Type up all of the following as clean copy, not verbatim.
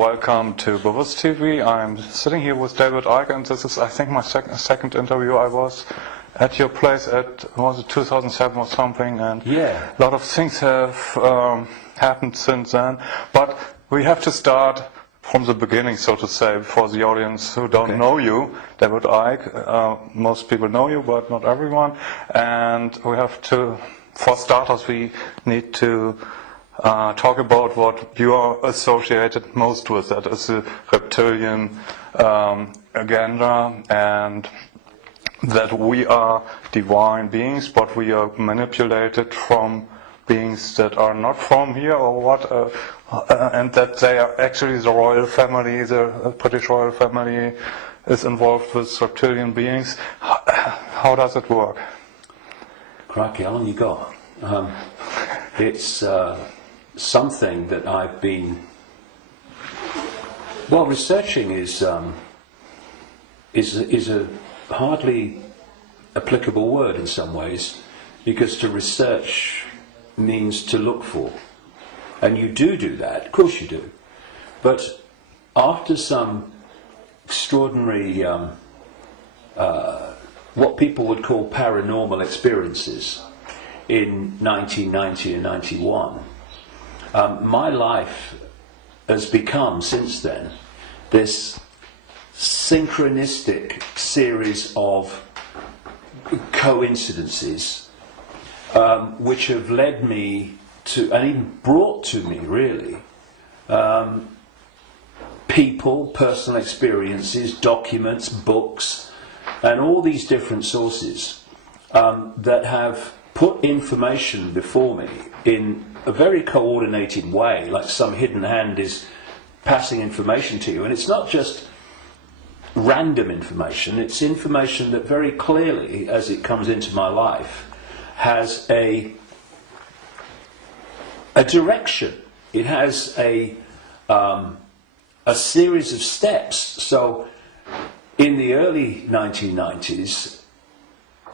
welcome to Bewusst TV. I'm sitting here with David Icke, and this is, I think, my second interview. I was at your place was it 2007 or something, and yeah, a lot of things have happened since then. But we have to start from the beginning, so to say, for the audience who don't know you, David Icke. Most people know you, but not everyone. And we have to, for starters, we need to talk about what you are associated most with. That is the reptilian agenda, and that we are divine beings, but we are manipulated from beings that are not from here, or what, and that they are actually the royal family, the British royal family is involved with reptilian beings. How does it work? Crikey, how long you got? It's something that I've been researching is a hardly applicable word in some ways, because to research means to look for, and you do that, of course you do, but after some extraordinary what people would call paranormal experiences in 1990 and 91, my life has become, since then, this synchronistic series of coincidences which have led me to, and even brought to me, really, people, personal experiences, documents, books, and all these different sources that have put information before me in a very coordinated way, like some hidden hand is passing information to you. And it's not just random information, it's information that very clearly, as it comes into my life, has a direction. It has a series of steps. So in the early 1990s,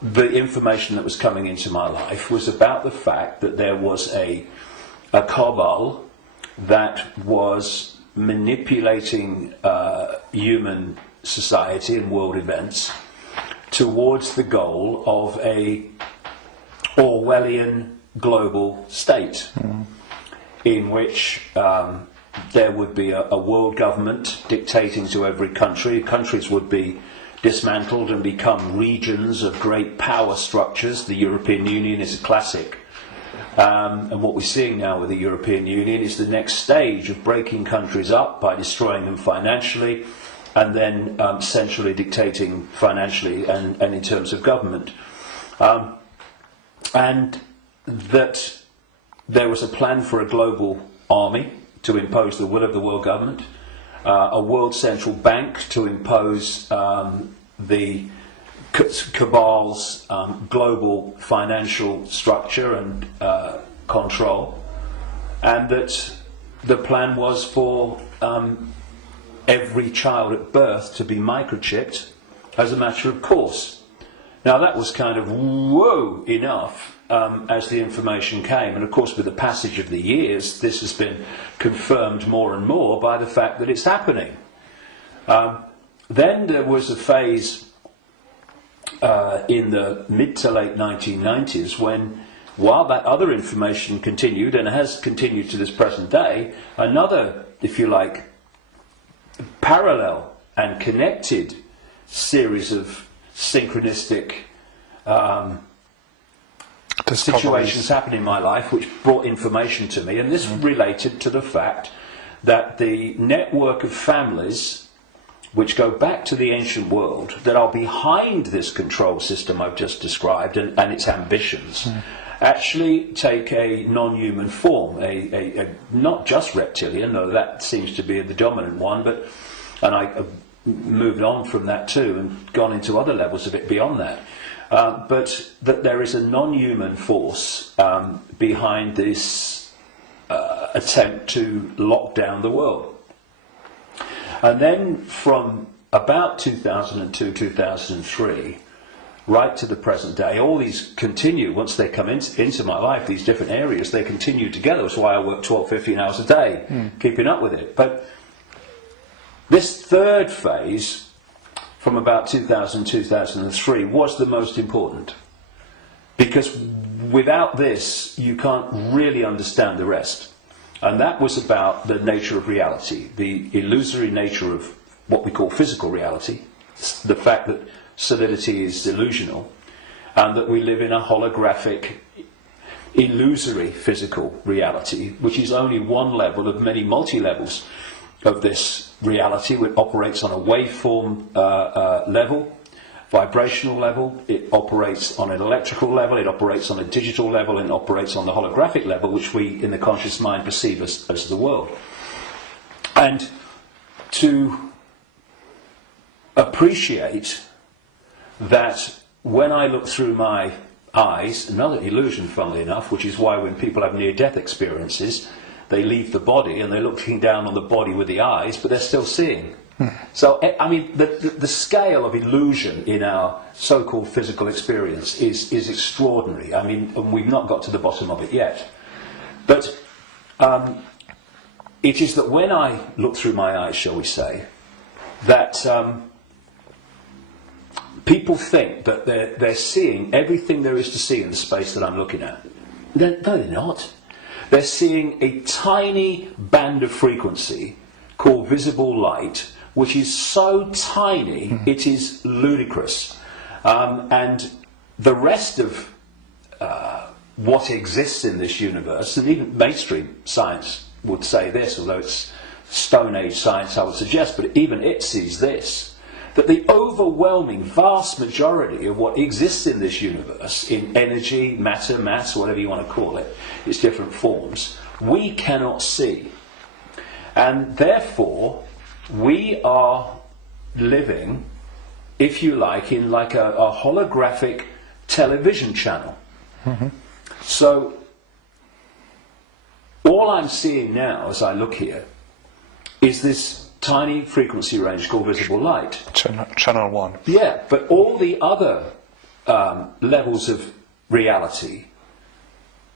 the information that was coming into my life was about the fact that there was a cabal that was manipulating human society and world events towards the goal of a Orwellian global state, in which there would be a world government dictating to every country. Countries would be dismantled and become regions of great power structures. The European Union is a classic. And what we're seeing now with the European Union is the next stage of breaking countries up by destroying them financially, and then centrally dictating financially and in terms of government. And that there was a plan for a global army to impose the will of the world government, a world central bank to impose the cabal's global financial structure and control, and that the plan was for every child at birth to be microchipped as a matter of course. Now that was kind of whoa enough as the information came, and of course with the passage of the years this has been confirmed more and more by the fact that it's happening. Then there was a phase in the mid to late 1990s when, while that other information continued, and has continued to this present day, another, if you like, parallel and connected series of synchronistic situations happened in my life which brought information to me, and this related to the fact that the network of families which go back to the ancient world that are behind this control system I've just described and its ambitions actually take a non-human form, a not just reptilian, though that seems to be the dominant one, but, and I've moved on from that too and gone into other levels of it beyond that. But that there is a non-human force behind this attempt to lock down the world. And then from about 2002, 2003, right to the present day, all these continue. Once they come into my life, these different areas, they continue together. That's why I work 12, 15 hours a day, keeping up with it. But This third phase, from about 2000, 2003, was the most important. Because without this, you can't really understand the rest. And that was about the nature of reality, the illusory nature of what we call physical reality, the fact that solidity is delusional, and that we live in a holographic, illusory physical reality, which is only one level of many multi-levels of this reality, which operates on a waveform level, vibrational level, it operates on an electrical level, it operates on a digital level, and it operates on the holographic level, which we in the conscious mind perceive as the world. And to appreciate that when I look through my eyes, another illusion funnily enough, which is why when people have near-death experiences, they leave the body and they're looking down on the body with the eyes, but they're still seeing. So, I mean, the scale of illusion in our so-called physical experience is extraordinary. I mean, and we've not got to the bottom of it yet. But it is that when I look through my eyes, shall we say, that people think that they're seeing everything there is to see in the space that I'm looking at. No, they're not. They're seeing a tiny band of frequency called visible light, which is so tiny it is ludicrous. And the rest of what exists in this universe, and even mainstream science would say this, although it's Stone Age science I would suggest, but even it sees this, that the overwhelming vast majority of what exists in this universe, in energy, matter, mass, whatever you want to call it, its different forms, we cannot see. And therefore, we are living, if you like, in like a holographic television channel. Mm-hmm. So, all I'm seeing now as I look here is this tiny frequency range called visible light. Channel 1. Yeah, but all the other levels of reality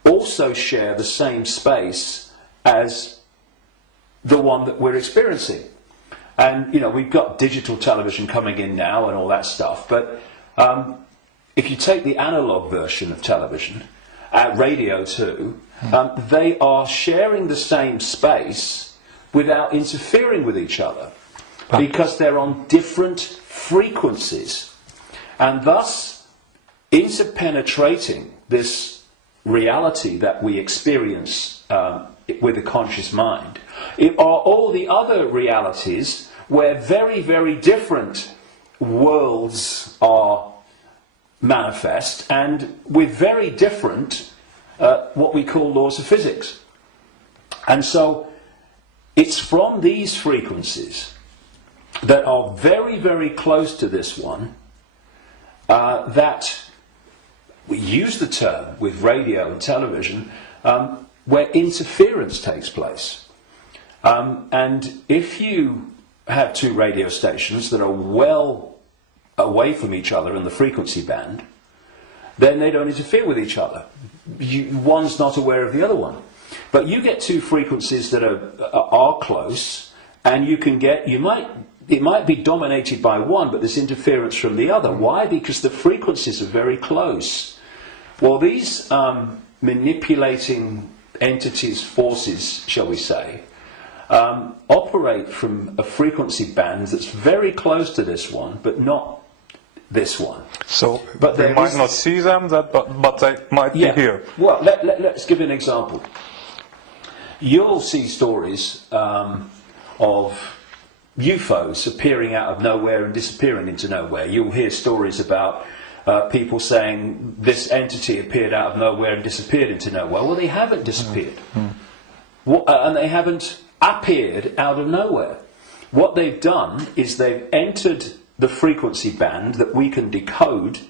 also share the same space as the one that we're experiencing. And, you know, we've got digital television coming in now and all that stuff, but if you take the analog version of television, radio too, they are sharing the same space without interfering with each other, because they're on different frequencies. And thus, interpenetrating this reality that we experience with the conscious mind, it are all the other realities where very, very different worlds are manifest, and with very different what we call laws of physics. And so it's from these frequencies that are very, very close to this one that we use the term with radio and television where interference takes place. And if you have two radio stations that are well away from each other in the frequency band, then they don't interfere with each other. One's not aware of the other one. But you get two frequencies that are close, and it might be dominated by one, but there's interference from the other. Why? Because the frequencies are very close. Well, these manipulating entities, forces, shall we say, operate from a frequency band that's very close to this one, but not this one. So but we might not see them, but they might be here. Well, let's give an example. You'll see stories of UFOs appearing out of nowhere and disappearing into nowhere. You'll hear stories about people saying this entity appeared out of nowhere and disappeared into nowhere. Well, they haven't disappeared. And they haven't appeared out of nowhere. What they've done is they've entered the frequency band that we can decode,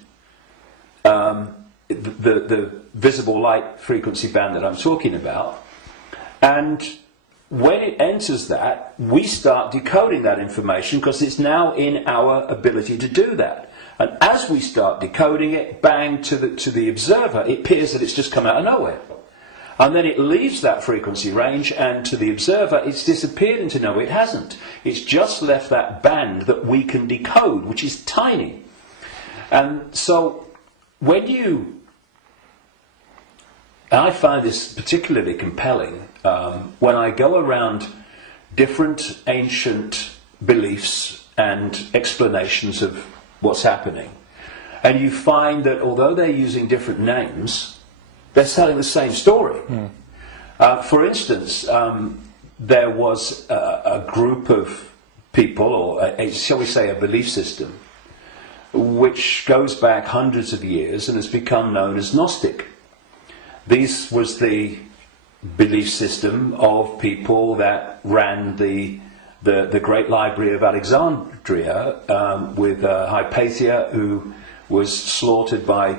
the visible light frequency band that I'm talking about. And when it enters that, we start decoding that information because it's now in our ability to do that. And as we start decoding it, bang, to the observer, it appears that it's just come out of nowhere. And then it leaves that frequency range, and to the observer, it's disappeared into nowhere. It hasn't. It's just left that band that we can decode, which is tiny. And so, when you... And I find this particularly compelling when I go around different ancient beliefs and explanations of what's happening. And you find that although they're using different names, they're telling the same story. For instance, there was a group of people, or shall we say a belief system, which goes back hundreds of years and has become known as Gnostic. This was the belief system of people that ran the great library of Alexandria with Hypatia, who was slaughtered by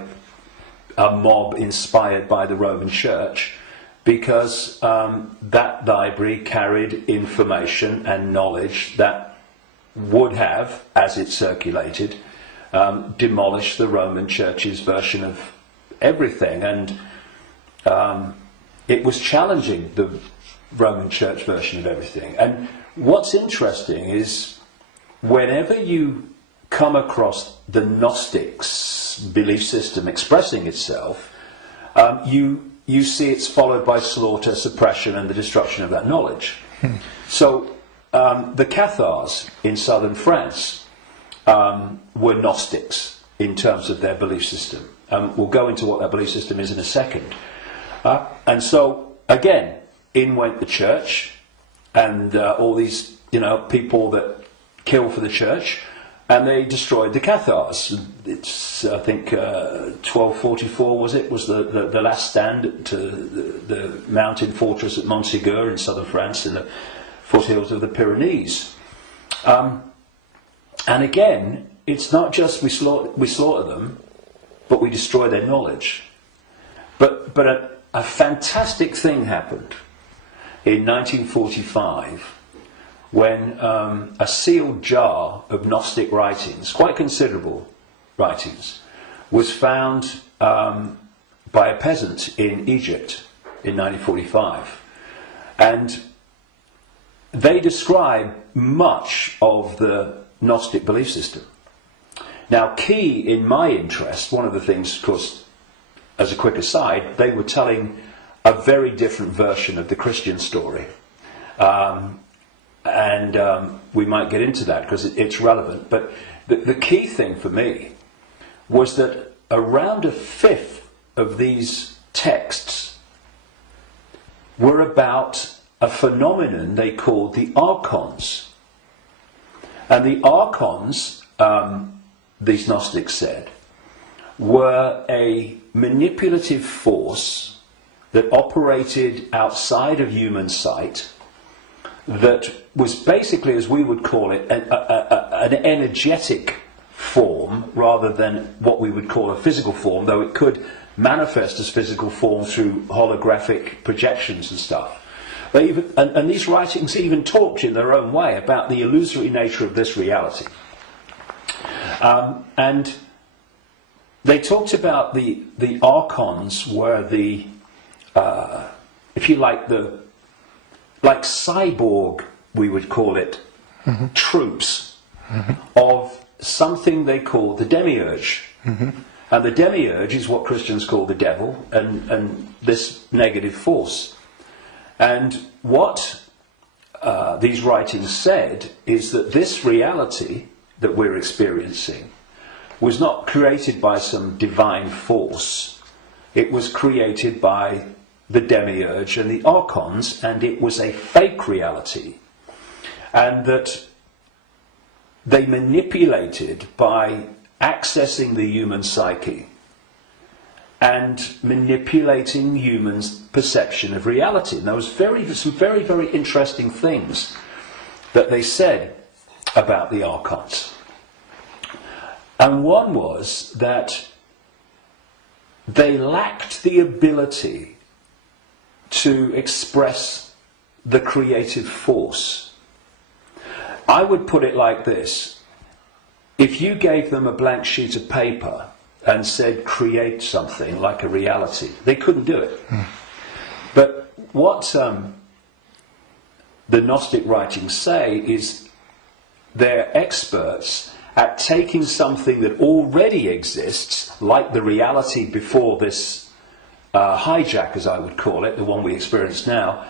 a mob inspired by the Roman Church, because that library carried information and knowledge that would have, as it circulated, demolished the Roman Church's version of everything. And it was challenging the Roman Church version of everything. And what's interesting is whenever you come across the Gnostics' belief system expressing itself, you see it's followed by slaughter, suppression, and the destruction of that knowledge. So the Cathars in southern France were Gnostics in terms of their belief system. We'll go into what that belief system is in a second. And so, again, in went the church, and all these, people that kill for the church, and they destroyed the Cathars. It's, I think, 1244 was the last stand to the mountain fortress at Montségur in southern France, in the foothills of the Pyrenees. And again, it's not just we slaughter them, but we destroy their knowledge. But a fantastic thing happened in 1945 when a sealed jar of Gnostic writings, quite considerable writings, was found by a peasant in Egypt in 1945. And they describe much of the Gnostic belief system. Now, key in my interest, one of the things, of course, as a quick aside, they were telling a very different version of the Christian story. And we might get into that because it's relevant. But the key thing for me was that around a fifth of these texts were about a phenomenon they called the archons. And the archons, these Gnostics said, were a manipulative force that operated outside of human sight, that was basically, as we would call it, an energetic form rather than what we would call a physical form, though it could manifest as physical form through holographic projections and stuff. And these writings even talked in their own way about the illusory nature of this reality. And they talked about the archons were the, if you like, like cyborg, we would call it, troops of something they call the demiurge. And the demiurge is what Christians call the devil, and this negative force. And what these writings said is that this reality that we're experiencing was not created by some divine force. It was created by the demiurge and the archons, and it was a fake reality. And that they manipulated by accessing the human psyche and manipulating humans' perception of reality. And there was some very, very interesting things that they said about the archons. And one was that they lacked the ability to express the creative force. I would put it like this. If you gave them a blank sheet of paper and said create something like a reality, they couldn't do it. the Gnostic writings say is they're experts at taking something that already exists, like the reality before this hijack, as I would call it, the one we experience now,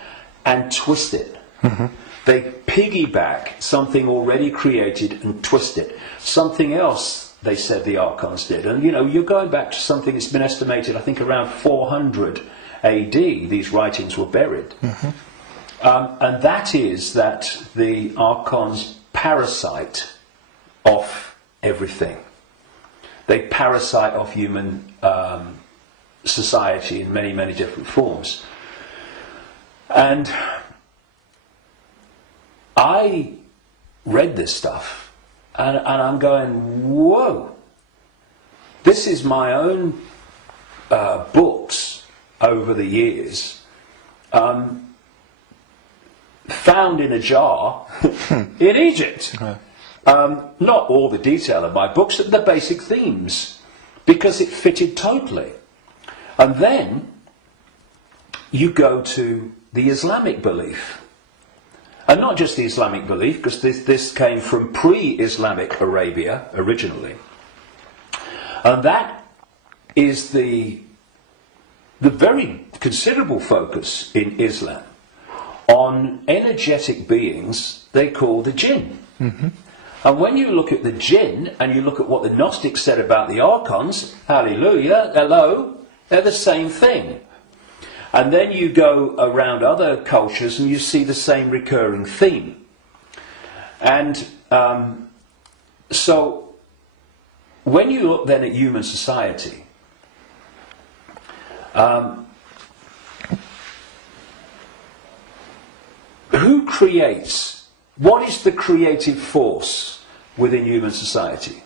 and twist it. Mm-hmm. They piggyback something already created and twist it. Something else, they said the Archons did. And, you're going back to something that's been estimated, I think, around 400 AD, these writings were buried. Mm-hmm. And that is that the Archons parasite off everything. They parasite off human society in many, many different forms. And I read this stuff, and I'm going, whoa! This is my own books over the years, found in a jar in Egypt. Okay. Not all the detail of my books, but the basic themes, because it fitted totally. And then you go to the Islamic belief. And not just the Islamic belief, because this came from pre-Islamic Arabia originally. And that is the very considerable focus in Islam on energetic beings they call the jinn. Mm-hmm. And when you look at the jinn and you look at what the Gnostics said about the Archons, hallelujah, hello, they're the same thing. And then you go around other cultures and you see the same recurring theme. And so when you look then at human society, who creates, what is the creative force within human society?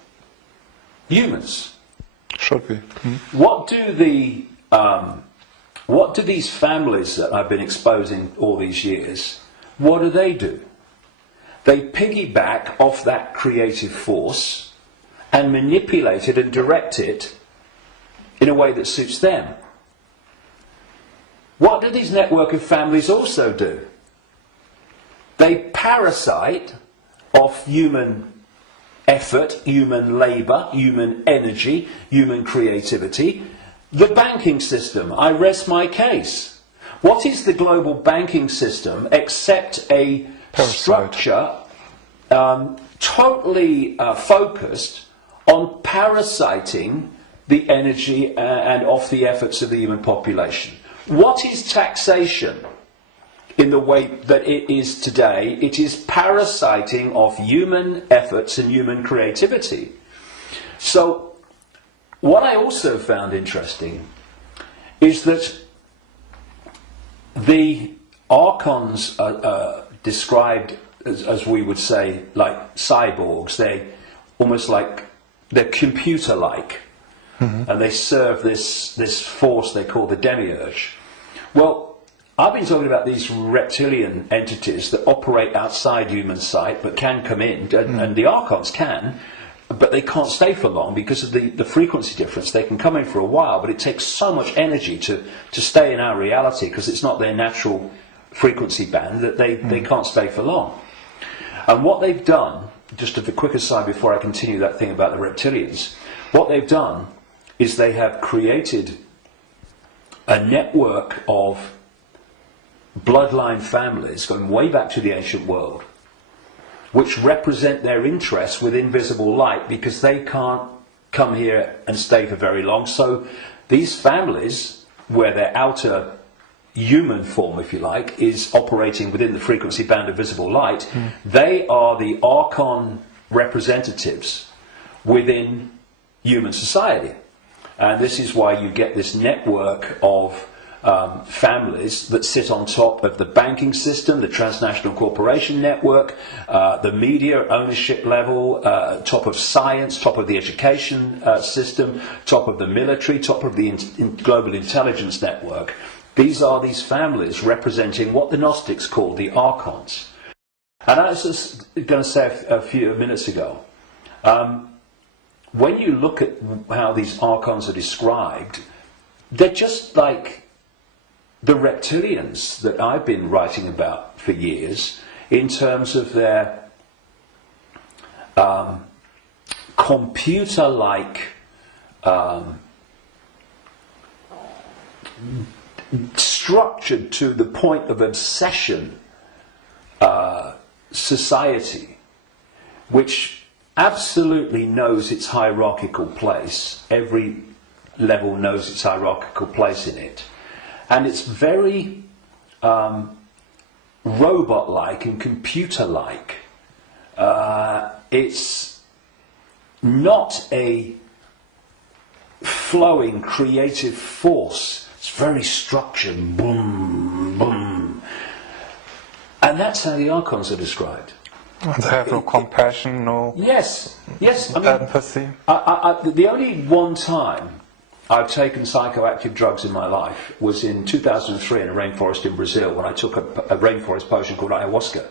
Humans. Should be. Mm-hmm. What do these families that I've been exposing all these years, what do? They piggyback off that creative force and manipulate it and direct it in a way that suits them. What do these network of families also do? They parasite off human effort, human labour, human energy, human creativity. The banking system, I rest my case. What is the global banking system except a structure totally focused on parasiting the energy and off the efforts of the human population? What is taxation in the way that it is today? It is parasiting off human efforts and human creativity. So, what I also found interesting is that the Archons are described as we would say, like cyborgs. They almost like, they're computer-like. Mm-hmm. And they serve this force they call the demiurge. Well, I've been talking about these reptilian entities that operate outside human sight but can come in, and the Archons can, but they can't stay for long because of the frequency difference. They can come in for a while, but it takes so much energy to stay in our reality because it's not their natural frequency band that they can't stay for long. And what they've done, just as a quick aside before I continue that thing about the reptilians, what they've done is they have created a network of bloodline families going way back to the ancient world, which represent their interests with invisible light because they can't come here and stay for very long. So these families, where their outer human form, if you like, is operating within the frequency band of visible light, they are the Archon representatives within human society. And this is why you get this network of families that sit on top of the banking system, the transnational corporation network, the media ownership level, top of science, top of the education system, top of the military, top of the global intelligence network. These are these families representing what the Gnostics call the Archons. And I was just going to say a few minutes ago, when you look at how these Archons are described, they're just like the reptilians that I've been writing about for years, in terms of their computer-like structured to the point of obsession society, which absolutely knows its hierarchical place. Every level knows its hierarchical place in it. And it's very robot-like and computer-like. It's not a flowing creative force. It's very structured. Boom, boom. And that's how the archons are described. And they have no compassion, no yes. I mean, empathy. The only one time I've taken psychoactive drugs in my life was in 2003 in a rainforest in Brazil, when I took a rainforest potion called ayahuasca.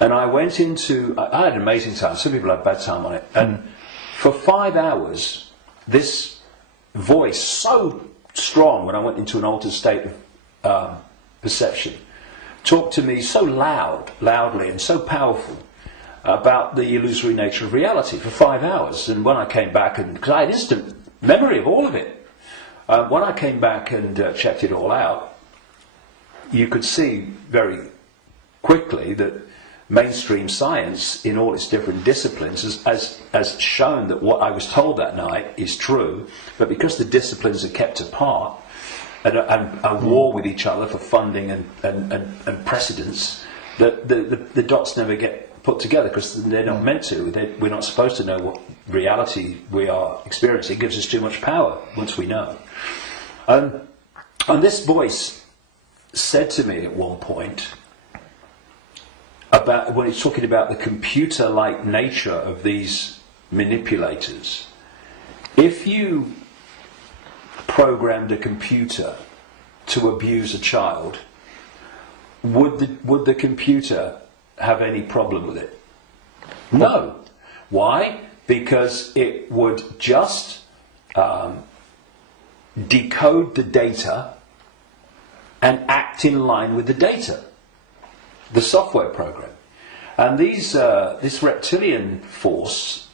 And I went into, I had an amazing time. Some people had bad time on it. And for 5 hours, this voice, so strong when I went into an altered state of perception, talked to me so loudly and so powerful about the illusory nature of reality for 5 hours. And when I came back, and because I had instant memory of all of it, when I came back and checked it all out, you could see very quickly that mainstream science, in all its different disciplines, has shown that what I was told that night is true, but because the disciplines are kept apart and are war with each other for funding and precedence, that the dots never get put together, because they're not meant to. We're not supposed to know what reality we are experiencing. It gives us too much power once we know. And this voice said to me at one point, about when he's talking about the computer-like nature of these manipulators, if you programmed a computer to abuse a child, would the computer have any problem with it? No. Why? Because it would just decode the data and act in line with the data, the software program. And this reptilian force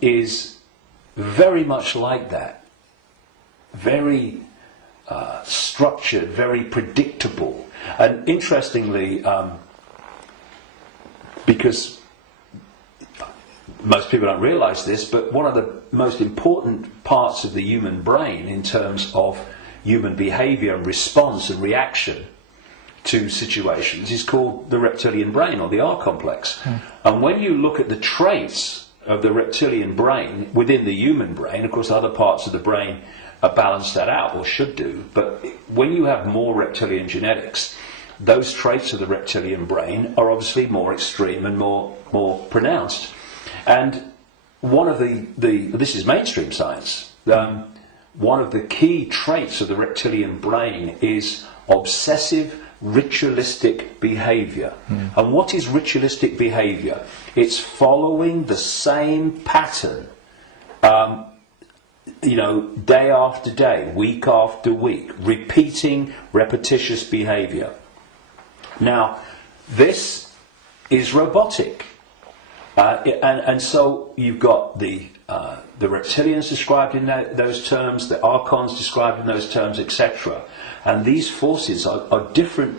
is very much like that. Very structured, very predictable. And interestingly, because most people don't realise this, but one of the most important parts of the human brain in terms of human behaviour and response and reaction to situations is called the reptilian brain, or the R complex. And when you look at the traits of the reptilian brain within the human brain, of course other parts of the brain balance that out, or should do, but when you have more reptilian genetics, those traits of the reptilian brain are obviously more extreme and more pronounced. And one of this is mainstream science, one of the key traits of the reptilian brain is obsessive ritualistic behaviour. And what is ritualistic behaviour? It's following the same pattern, day after day, week after week, repeating repetitious behaviour. Now, this is robotic. And so you've got the reptilians described in those terms, the archons described in those terms, etc. And these forces are different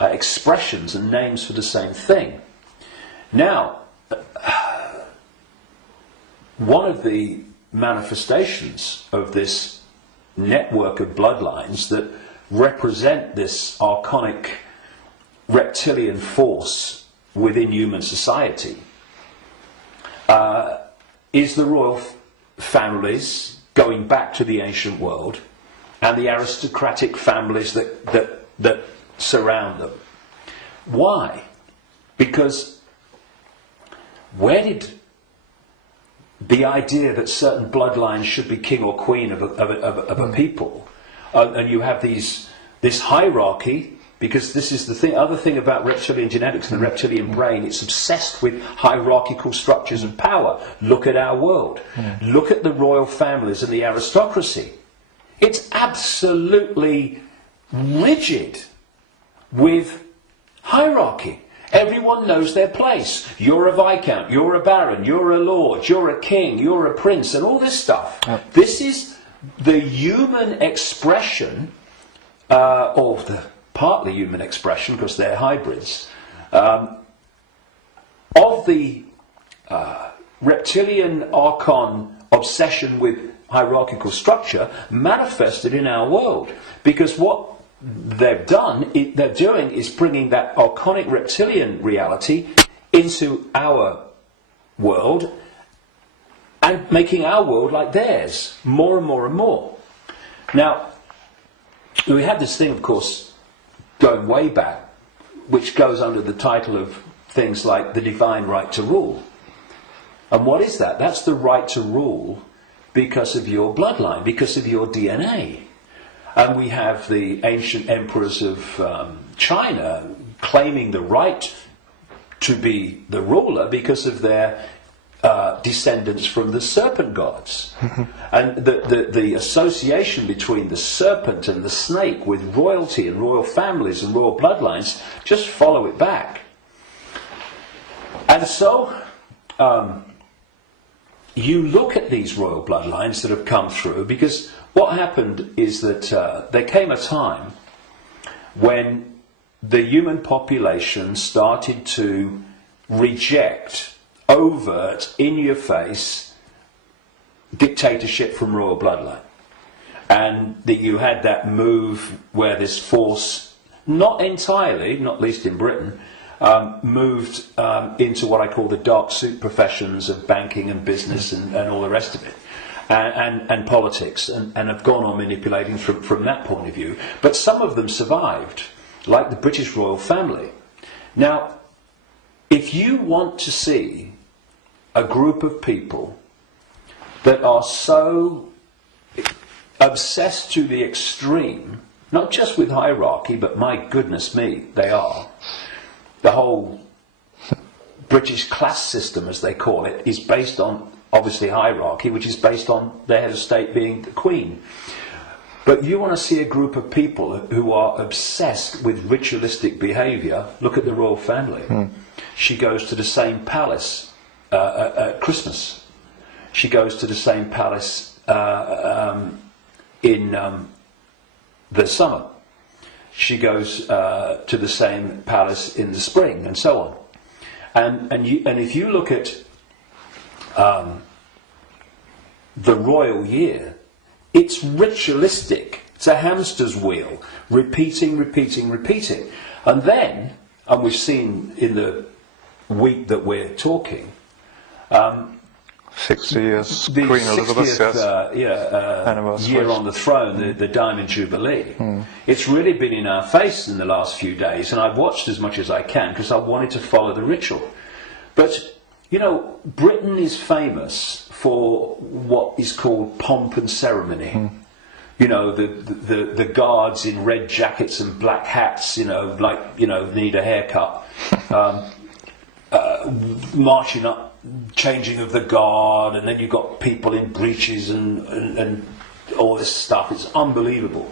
expressions and names for the same thing. Now, one of the manifestations of this network of bloodlines that represent this archonic reptilian force within human society is the royal families going back to the ancient world, and the aristocratic families that surround them. Why? Because where did the idea that certain bloodlines should be king or queen of a people, and you have this hierarchy, because this is the other thing about reptilian genetics and the reptilian brain, it's obsessed with hierarchical structures of power. Look at our world. Look at the royal families and the aristocracy. It's absolutely rigid with hierarchy. Everyone knows their place. You're a viscount, you're a baron, you're a lord, you're a king, you're a prince, and all this stuff. Yep. This is the human expression, or the partly human expression, because they're hybrids, of the reptilian archon obsession with hierarchical structure manifested in our world. Because what they're doing is bringing that archonic reptilian reality into our world and making our world like theirs, more and more and more. Now, we have this thing, of course, going way back, which goes under the title of things like the divine right to rule. And what is that? That's the right to rule because of your bloodline, because of your DNA. And we have the ancient emperors of China claiming the right to be the ruler because of their descendants from the serpent gods. And the association between the serpent and the snake with royalty and royal families and royal bloodlines, just follow it back. And so you look at these royal bloodlines that have come through, because what happened is that there came a time when the human population started to reject overt, in-your-face dictatorship from royal bloodline. And that you had that move where this force, not entirely, not least in Britain, moved into what I call the dark suit professions of banking and business and all the rest of it. And politics, and have gone on manipulating from that point of view. But some of them survived, like the British royal family. Now, if you want to see a group of people that are so obsessed to the extreme, not just with hierarchy, but my goodness me, they are. The whole British class system, as they call it, is based on, obviously, hierarchy, which is based on the head of state being the Queen. But you want to see a group of people who are obsessed with ritualistic behaviour, look at the royal family. She goes to the same palace at Christmas. She goes to the same palace in the summer. She goes to the same palace in the spring, and so on. And if you look at the royal year, it's ritualistic. It's a hamster's wheel, repeating. And then, and we've seen in the week that we're talking, 60 years, the Queen Elizabeth, 60th year on the throne, the Diamond Jubilee. It's really been in our face in the last few days, and I've watched as much as I can because I wanted to follow the ritual. But, you know, Britain is famous for what is called pomp and ceremony. You know, the guards in red jackets and black hats, you know, like, you know, need a haircut. Marching up, changing of the guard, and then you've got people in breeches and all this stuff. It's unbelievable.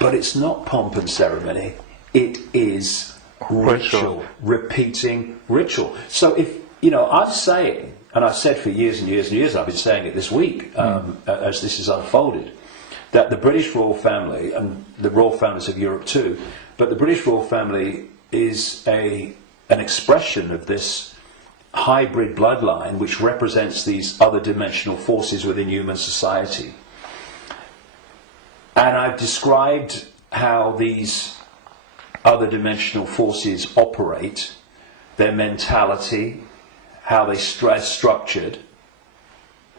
But it's not pomp and ceremony. It is ritual. Repeating ritual. So if, you know, I'm saying, and I've said for years and years and years, I've been saying it this week, as this has unfolded, that the British royal family, and the royal families of Europe too, but the British royal family is an expression of this hybrid bloodline which represents these other dimensional forces within human society. And I've described how these other dimensional forces operate, their mentality, how they structured.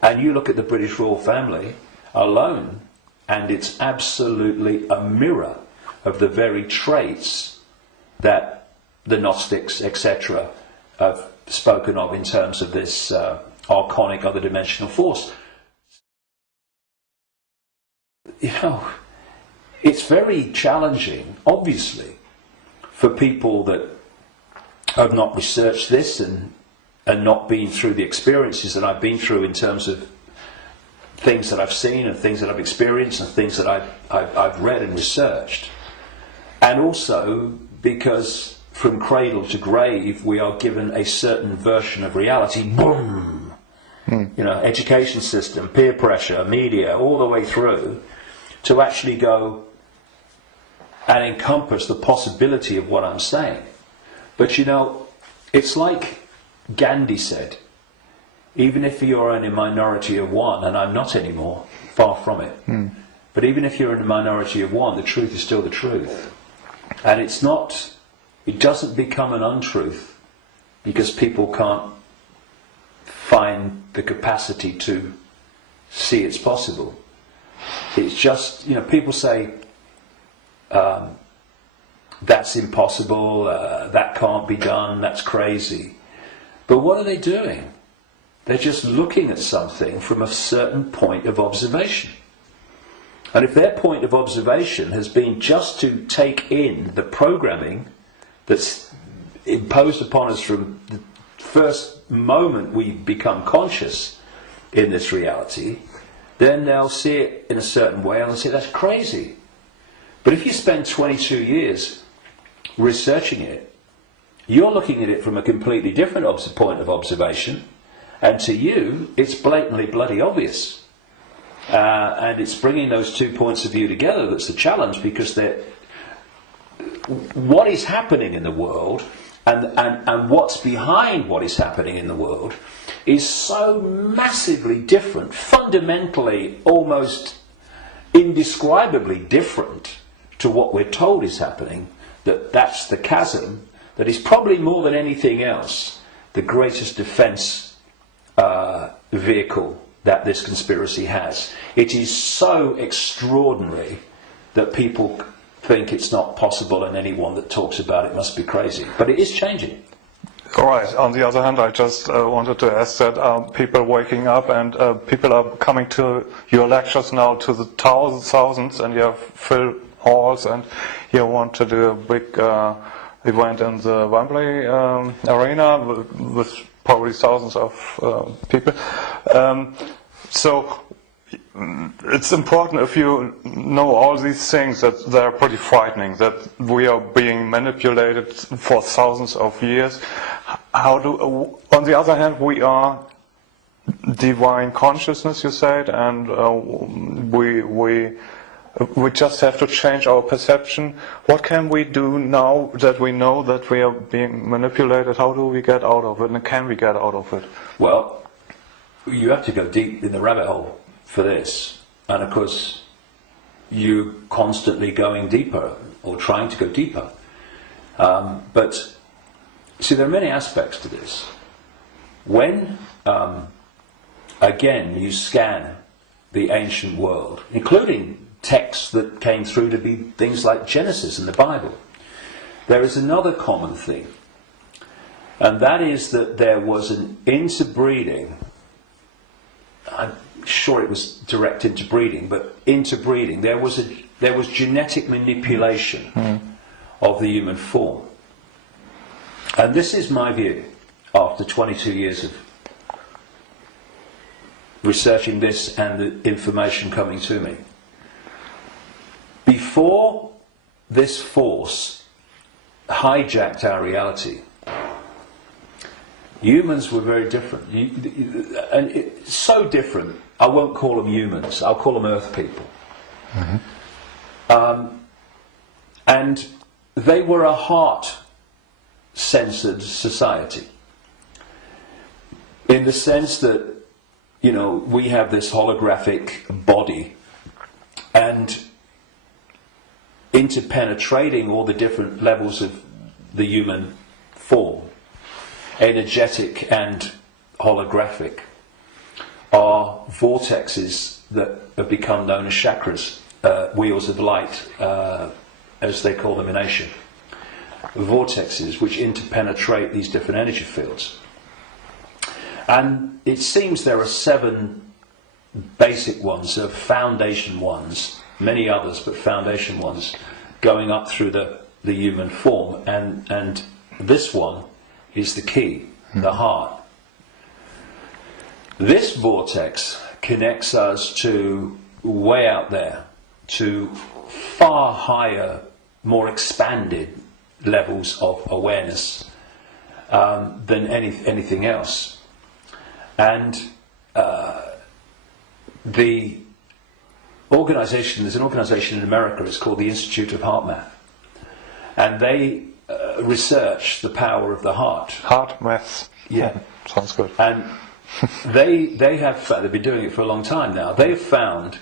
And you look at the British royal family alone, and it's absolutely a mirror of the very traits that the Gnostics, etc., have spoken of in terms of this archonic other dimensional force. You know, it's very challenging, obviously, for people that have not researched this and not been through the experiences that I've been through in terms of things that I've seen and things that I've experienced and things that I've read and researched. And also because from cradle to grave we are given a certain version of reality. Boom! You know, education system, peer pressure, media, all the way through, to actually go and encompass the possibility of what I'm saying. But you know, it's like Gandhi said, even if you're in a minority of one, and I'm not anymore, far from it, but even if you're in a minority of one, the truth is still the truth. And it doesn't become an untruth because people can't find the capacity to see it's possible. It's just, you know, people say, that's impossible, that can't be done, that's crazy. But what are they doing? They're just looking at something from a certain point of observation. And if their point of observation has been just to take in the programming that's imposed upon us from the first moment we become conscious in this reality, then they'll see it in a certain way and they'll say that's crazy. But if you spend 22 years researching it, you're looking at it from a completely different point of observation, and to you it's blatantly bloody obvious. And it's bringing those 2 points of view together that's the challenge, because what is happening in the world and what's behind what is happening in the world is so massively different, fundamentally almost indescribably different to what we're told is happening, that's the chasm that is probably more than anything else the greatest defence vehicle that this conspiracy has. It is so extraordinary that people think it's not possible, and anyone that talks about it must be crazy. But it is changing. All right. On the other hand, I just wanted to ask that people waking up and people are coming to your lectures now to the thousands, and you have filled halls, and you want to do a big event in the Wembley arena with probably thousands of people. So it's important, if you know all these things, that they're pretty frightening, that we are being manipulated for thousands of years. On the other hand, we are divine consciousness, you said, and we just have to change our perception. What can we do now that we know that we are being manipulated? How do we get out of it, and can we get out of it? Well, you have to go deep in the rabbit hole for this, and of course you're constantly going deeper or trying to go deeper, but see, there are many aspects to this. When again you scan the ancient world, including texts that came through to be things like Genesis and the Bible, there is another common theme, and that is that there was an interbreeding. I'm sure it was direct interbreeding, but interbreeding. There was genetic manipulation of the human form. And this is my view, after 22 years of researching this and the information coming to me. Before this force hijacked our reality, humans were very different, and it's so different. I won't call them humans, I'll call them earth people. And they were a heart-censored society, in the sense that, you know, we have this holographic body, and interpenetrating all the different levels of the human form, energetic and holographic, are vortexes that have become known as chakras, wheels of light, as they call them in Asia. Vortexes which interpenetrate these different energy fields. And it seems there are 7 basic ones, foundation ones, many others, but foundation ones, going up through the human form. And this one is the key, the heart. This vortex connects us to way out there, to far higher, more expanded levels of awareness than anything else. And there's an organization in America, it's called the Institute of Heart Math, and they research the power of the heart. Heart math. Yeah. Sounds good. And they've been doing it for a long time now. They have found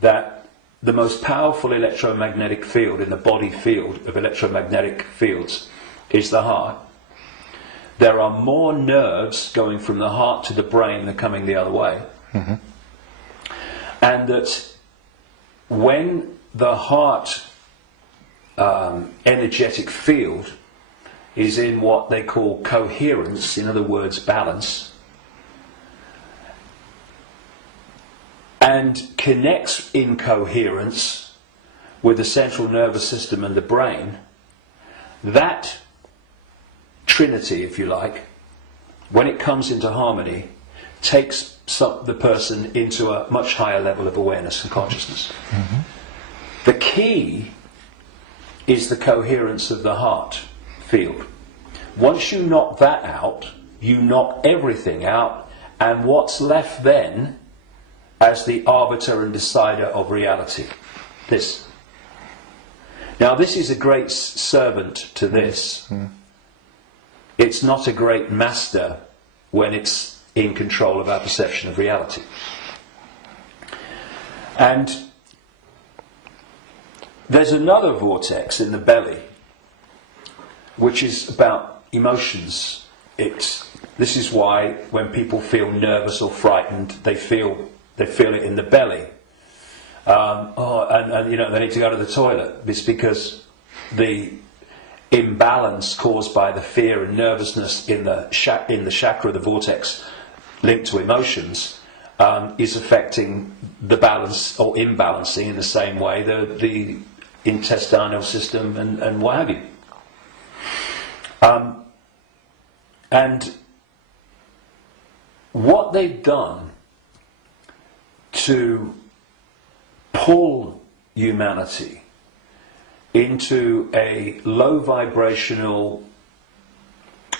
that the most powerful electromagnetic field in the body field of electromagnetic fields is the heart. There are more nerves going from the heart to the brain than coming the other way. Mm-hmm. And that when the heart energetic field is in what they call coherence, in other words, balance, and connects in coherence with the central nervous system and the brain, that trinity, if you like, when it comes into harmony, takes the person into a much higher level of awareness and consciousness. Mm-hmm. The key is the coherence of the heart field. Once you knock that out, you knock everything out, and what's left then as the arbiter and decider of reality? This. Now, this is a great servant to this. Mm. It's not a great master when it's in control of our perception of reality. And there's another vortex in the belly, which is about emotions. This is why when people feel nervous or frightened, they feel it in the belly. And you know, they need to go to the toilet. It's because the imbalance caused by the fear and nervousness in the chakra, the vortex linked to emotions, is affecting the balance or imbalancing in the same way the intestinal system and what have you. And what they've done to pull humanity into a low vibrational,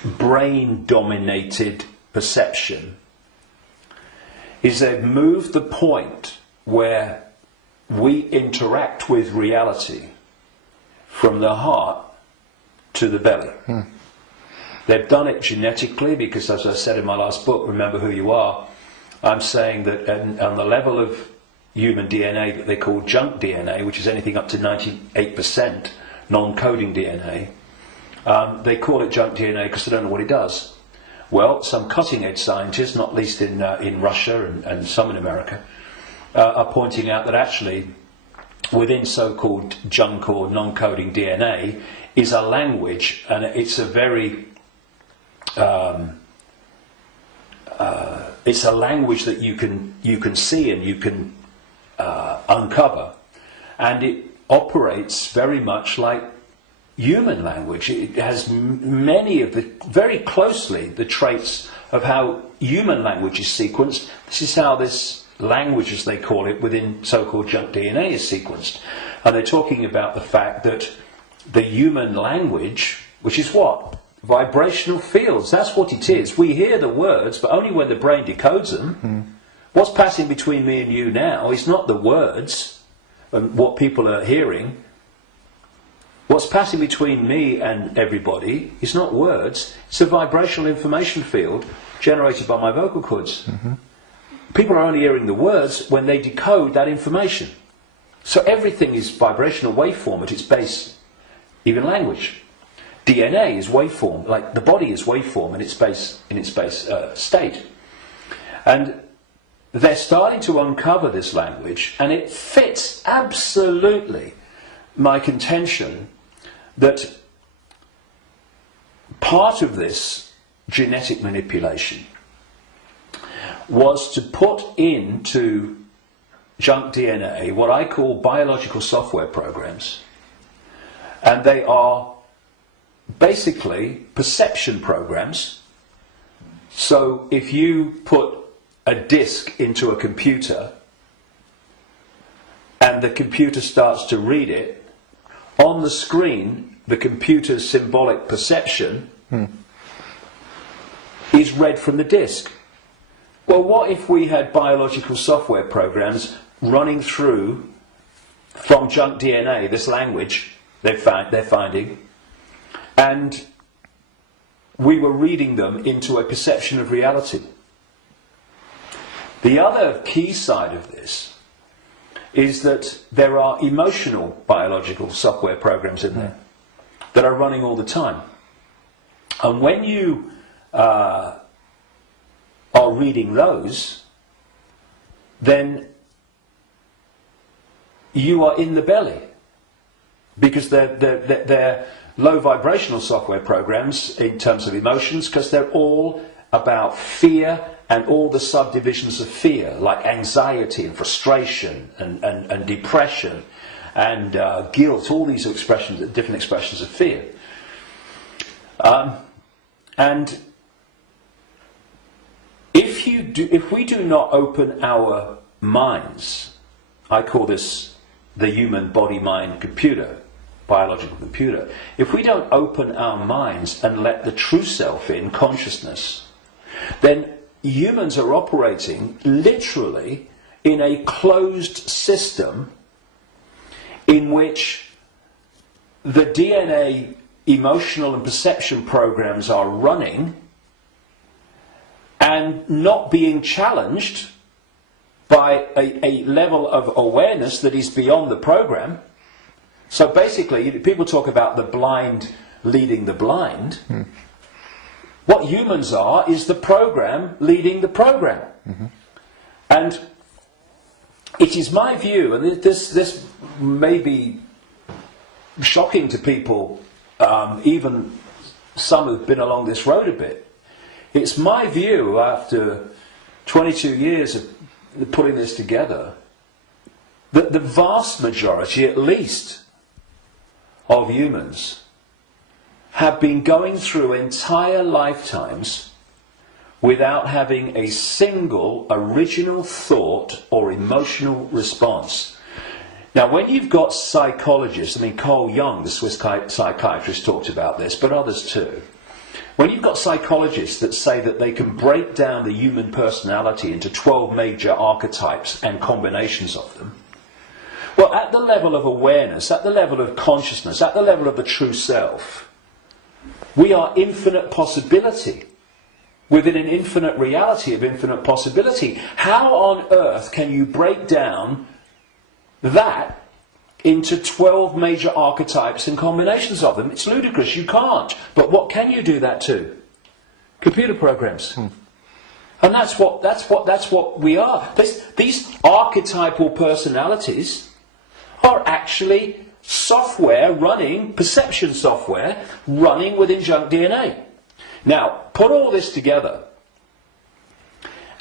brain dominated perception is they've moved the point where we interact with reality from the heart to the belly. They've done it genetically because, as I said in my last book, Remember Who You Are, I'm saying that on the level of human DNA that they call junk DNA, which is anything up to 98% non-coding DNA, they call it junk DNA because they don't know what it does. Well, some cutting-edge scientists, not least in Russia and some in America, are pointing out that actually within so-called junk or non-coding DNA is a language, and it's a very it's a language that you can see and you can uncover, and it operates very much like human language. It has many of very closely the traits of how human language is sequenced. This is how this language, as they call it, within so-called junk DNA is sequenced. And they're talking about the fact that the human language, which is what? Vibrational fields, that's what it is. We hear the words, but only when the brain decodes them. What's passing between me and you now is not the words and what people are hearing. What's passing between me and everybody is not words, it's a vibrational information field generated by my vocal cords. Mm-hmm. People are only hearing the words when they decode that information. So everything is vibrational waveform at its base, even language. DNA is waveform, like the body is waveform in its base state. And they're starting to uncover this language, and it fits absolutely my contention that part of this genetic manipulation was to put into junk DNA what I call biological software programs. And they are basically perception programs. So if you put a disk into a computer and the computer starts to read it, on the screen, the computer's symbolic perception is read from the disk. Well, what if we had biological software programs running through from junk DNA, this language they're finding, and we were reading them into a perception of reality? The other key side of this is that there are emotional biological software programs in there that are running all the time. And when you are reading those, then you are in the belly, because they're low vibrational software programs in terms of emotions, because they're all about fear and all the subdivisions of fear, like anxiety and frustration and depression and guilt, all these expressions, different expressions of fear. And if we do not open our minds, I call this the human body-mind computer, biological computer. If we don't open our minds and let the true self in, consciousness, then humans are operating literally in a closed system in which the DNA emotional and perception programs are running and not being challenged by a level of awareness that is beyond the program. So basically, people talk about the blind leading the blind. What humans are is the program leading the program. And it is my view, and this may be shocking to people, even some who've been along this road a bit. It's my view, after 22 years of putting this together, that the vast majority, at least, of humans have been going through entire lifetimes without having a single original thought or emotional response. Now, when you've got psychologists, I mean, Carl Jung, the Swiss psychiatrist, talked about this, but others too. When you've got psychologists that say that they can break down the human personality into 12 major archetypes and combinations of them, well, at the level of awareness, at the level of consciousness, at the level of the true self, we are infinite possibility within an infinite reality of infinite possibility. How on earth can you break down that into 12 major archetypes and combinations of them? It's ludicrous, you can't. But what can you do that to? Computer programs. And that's what we are. These archetypal personalities are actually software running, perception software running within junk DNA. Now, put all this together,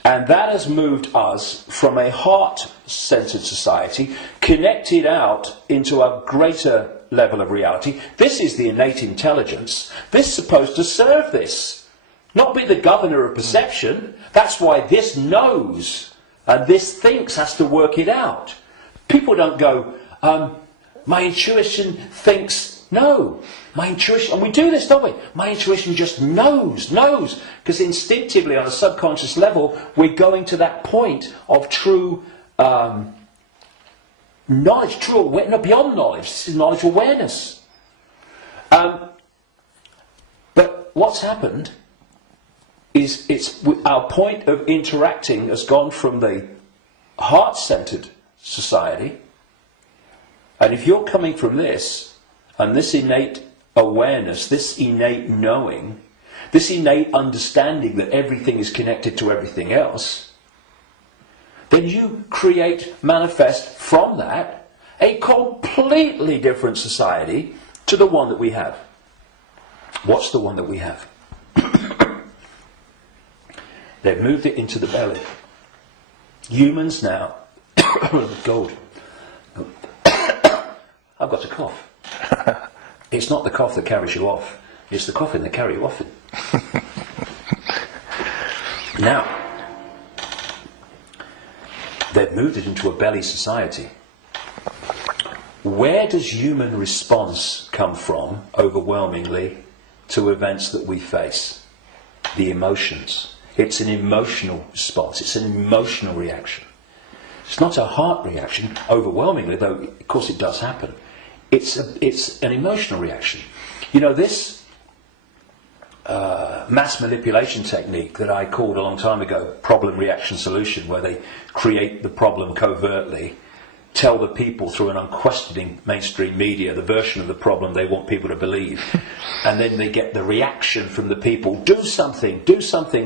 and that has moved us from a heart-centered society, connected out into a greater level of reality. This is the innate intelligence. This is supposed to serve this, not be the governor of perception. That's why this knows, and this thinks has to work it out. People don't go, my intuition thinks. No, my intuition, and we do this, don't we? My intuition just knows, because instinctively on a subconscious level, we're going to that point of true knowledge, true awareness, not beyond knowledge, this is knowledge awareness. But what's happened is our point of interacting has gone from the heart-centered society, and if you're coming from this, and this innate awareness, this innate knowing, this innate understanding that everything is connected to everything else, then you manifest from that a completely different society to the one that we have. What's the one that we have? They've moved it into the belly. Humans now, gold. I've got a cough. It's not the cough that carries you off, it's the coffin that carries you off. Now, they've moved it into a belly society. Where does human response come from, overwhelmingly, to events that we face? The emotions. It's an emotional response. It's an emotional reaction. It's not a heart reaction, overwhelmingly, though of course it does happen. It's an emotional reaction. You know, this mass manipulation technique that I called a long time ago problem, reaction, solution, where they create the problem covertly, tell the people through an unquestioning mainstream media the version of the problem they want people to believe, and then they get the reaction from the people, do something,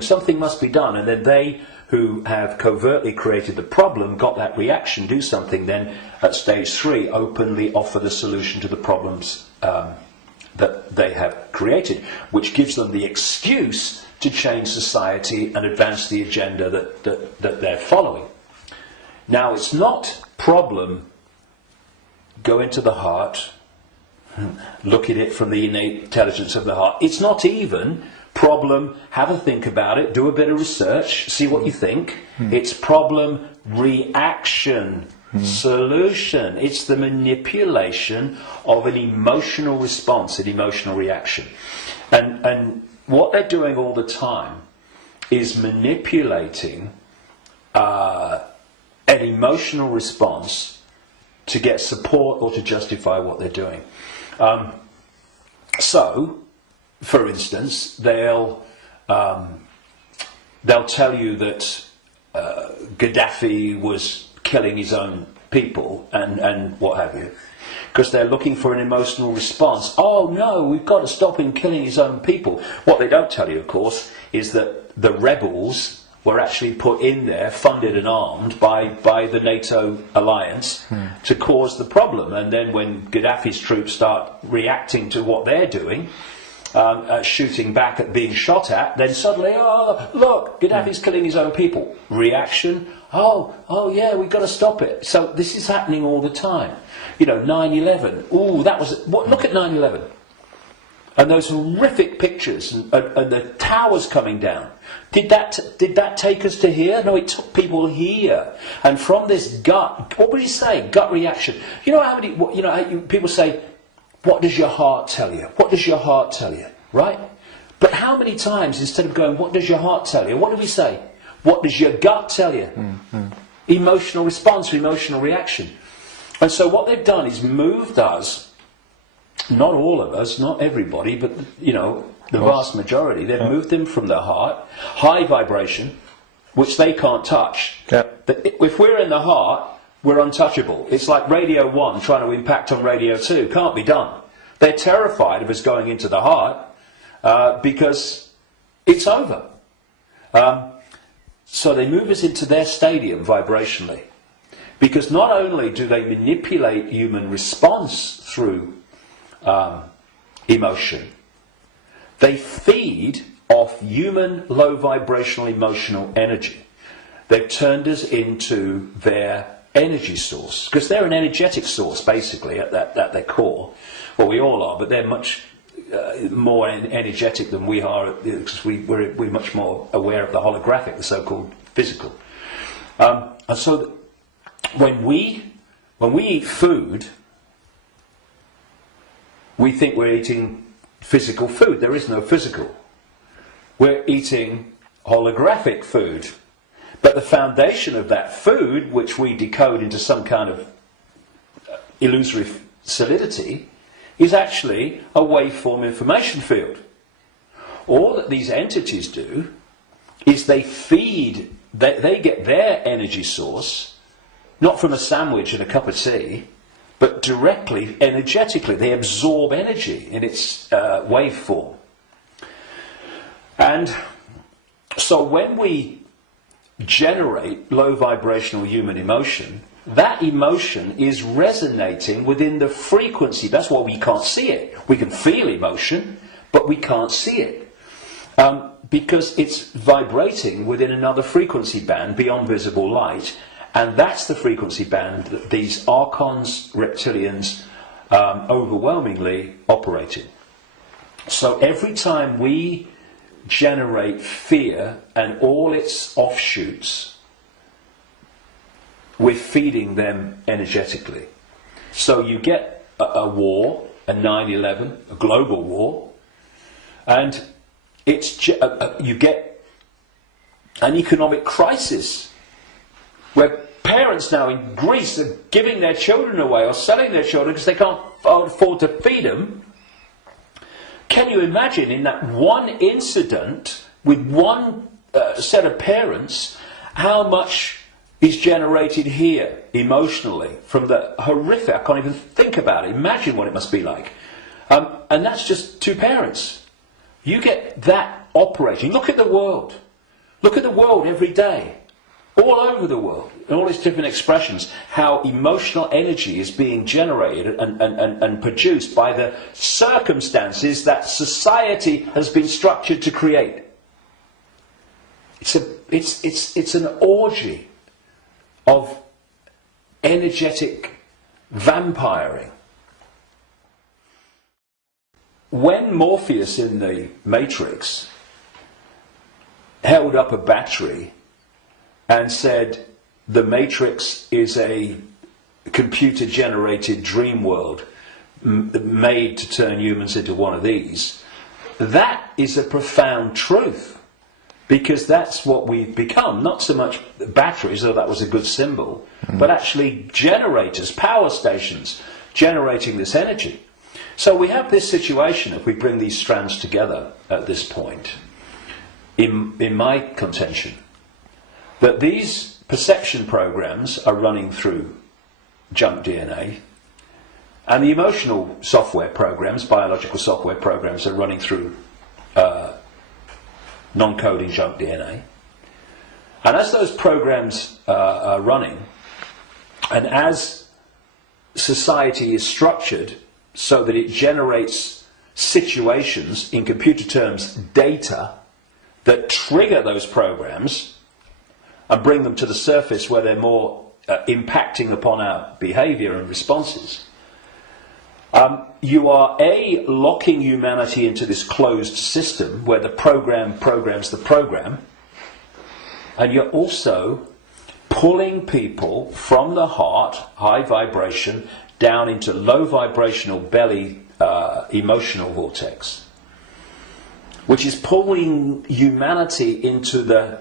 something must be done, and then they who have covertly created the problem got that reaction, do something, then at stage 3 openly offer the solution to the problems that they have created, which gives them the excuse to change society and advance the agenda that they're following. Now, it's not problem, go into the heart, look at it from the innate intelligence of the heart. It's not even problem, have a think about it, do a bit of research, see what you think. It's problem, reaction, solution. It's the manipulation of an emotional response, an emotional reaction. And what they're doing all the time is manipulating an emotional response to get support or to justify what they're doing. So, for instance, they'll tell you that Gaddafi was killing his own people and what have you, because they're looking for an emotional response. Oh no, we've got to stop him killing his own people. What they don't tell you, of course, is that the rebels were actually put in there, funded and armed by the NATO alliance to cause the problem. And then when Gaddafi's troops start reacting to what they're doing, shooting back at being shot at, then suddenly, oh, look, Gaddafi's killing his own people. Reaction, oh yeah, we've got to stop it. So this is happening all the time. You know, 9/11, ooh, that was, look at 9/11. And those horrific pictures and the towers coming down. Did that take us to here? No, it took people here. And from this gut, what would you say? Gut reaction. You know how many, people say, what does your heart tell you? What does your heart tell you? Right? But how many times, instead of going, what does your heart tell you? What do we say? What does your gut tell you? Emotional response, emotional reaction. And so what they've done is moved us, not all of us, not everybody, but, you know, the vast majority, they've moved them from the heart, high vibration, which they can't touch. Yeah. If we're in the heart, we're untouchable. It's like Radio 1 trying to impact on Radio 2. Can't be done. They're terrified of us going into the heart because it's over. So they move us into their stadium vibrationally. Because not only do they manipulate human response through emotion, they feed off human low vibrational emotional energy. They've turned us into their energy source, because they're an energetic source basically at their core. Well, we all are, but they're much more energetic than we are, because we're much more aware of the holographic, the so-called physical. And so when we eat food, we think we're eating physical food. There is no physical. We're eating holographic food. But the foundation of that food, which we decode into some kind of illusory solidity, is actually a waveform information field. All that these entities do is they feed, they get their energy source, not from a sandwich and a cup of tea, but directly, energetically. They absorb energy in its waveform. And so when we generate low vibrational human emotion, that emotion is resonating within the frequency. That's why we can't see it. We can feel emotion, but we can't see it. Because it's vibrating within another frequency band beyond visible light. And that's the frequency band that these archons, reptilians, overwhelmingly operate in. So every time we generate fear and all its offshoots, we're feeding them energetically. So you get a war, a 9/11, a global war, and you get an economic crisis where parents now in Greece are giving their children away or selling their children because they can't afford to feed them. Can you imagine in that one incident with one set of parents how much is generated here emotionally from the horrific? I can't even think about it. Imagine what it must be like. And that's just two parents. You get that operating. Look at the world. Look at the world every day. All over the world, in all its different expressions, how emotional energy is being generated and produced by the circumstances that society has been structured to create. It's an orgy of energetic vampiring. When Morpheus in the Matrix held up a battery and said, the Matrix is a computer-generated dream world made to turn humans into one of these, that is a profound truth, because that's what we've become. Not so much batteries, though that was a good symbol, but actually generators, power stations, generating this energy. So we have this situation, if we bring these strands together at this point, in my contention, that these perception programs are running through junk DNA, and the emotional software programs, biological software programs, are running through non-coding junk DNA. And as those programs are running, and as society is structured so that it generates situations, in computer terms, data, that trigger those programs, and bring them to the surface where they're more impacting upon our behaviour and responses. You are locking humanity into this closed system where the program programs the program, and you're also pulling people from the heart, high vibration, down into low vibrational belly emotional vortex, which is pulling humanity into the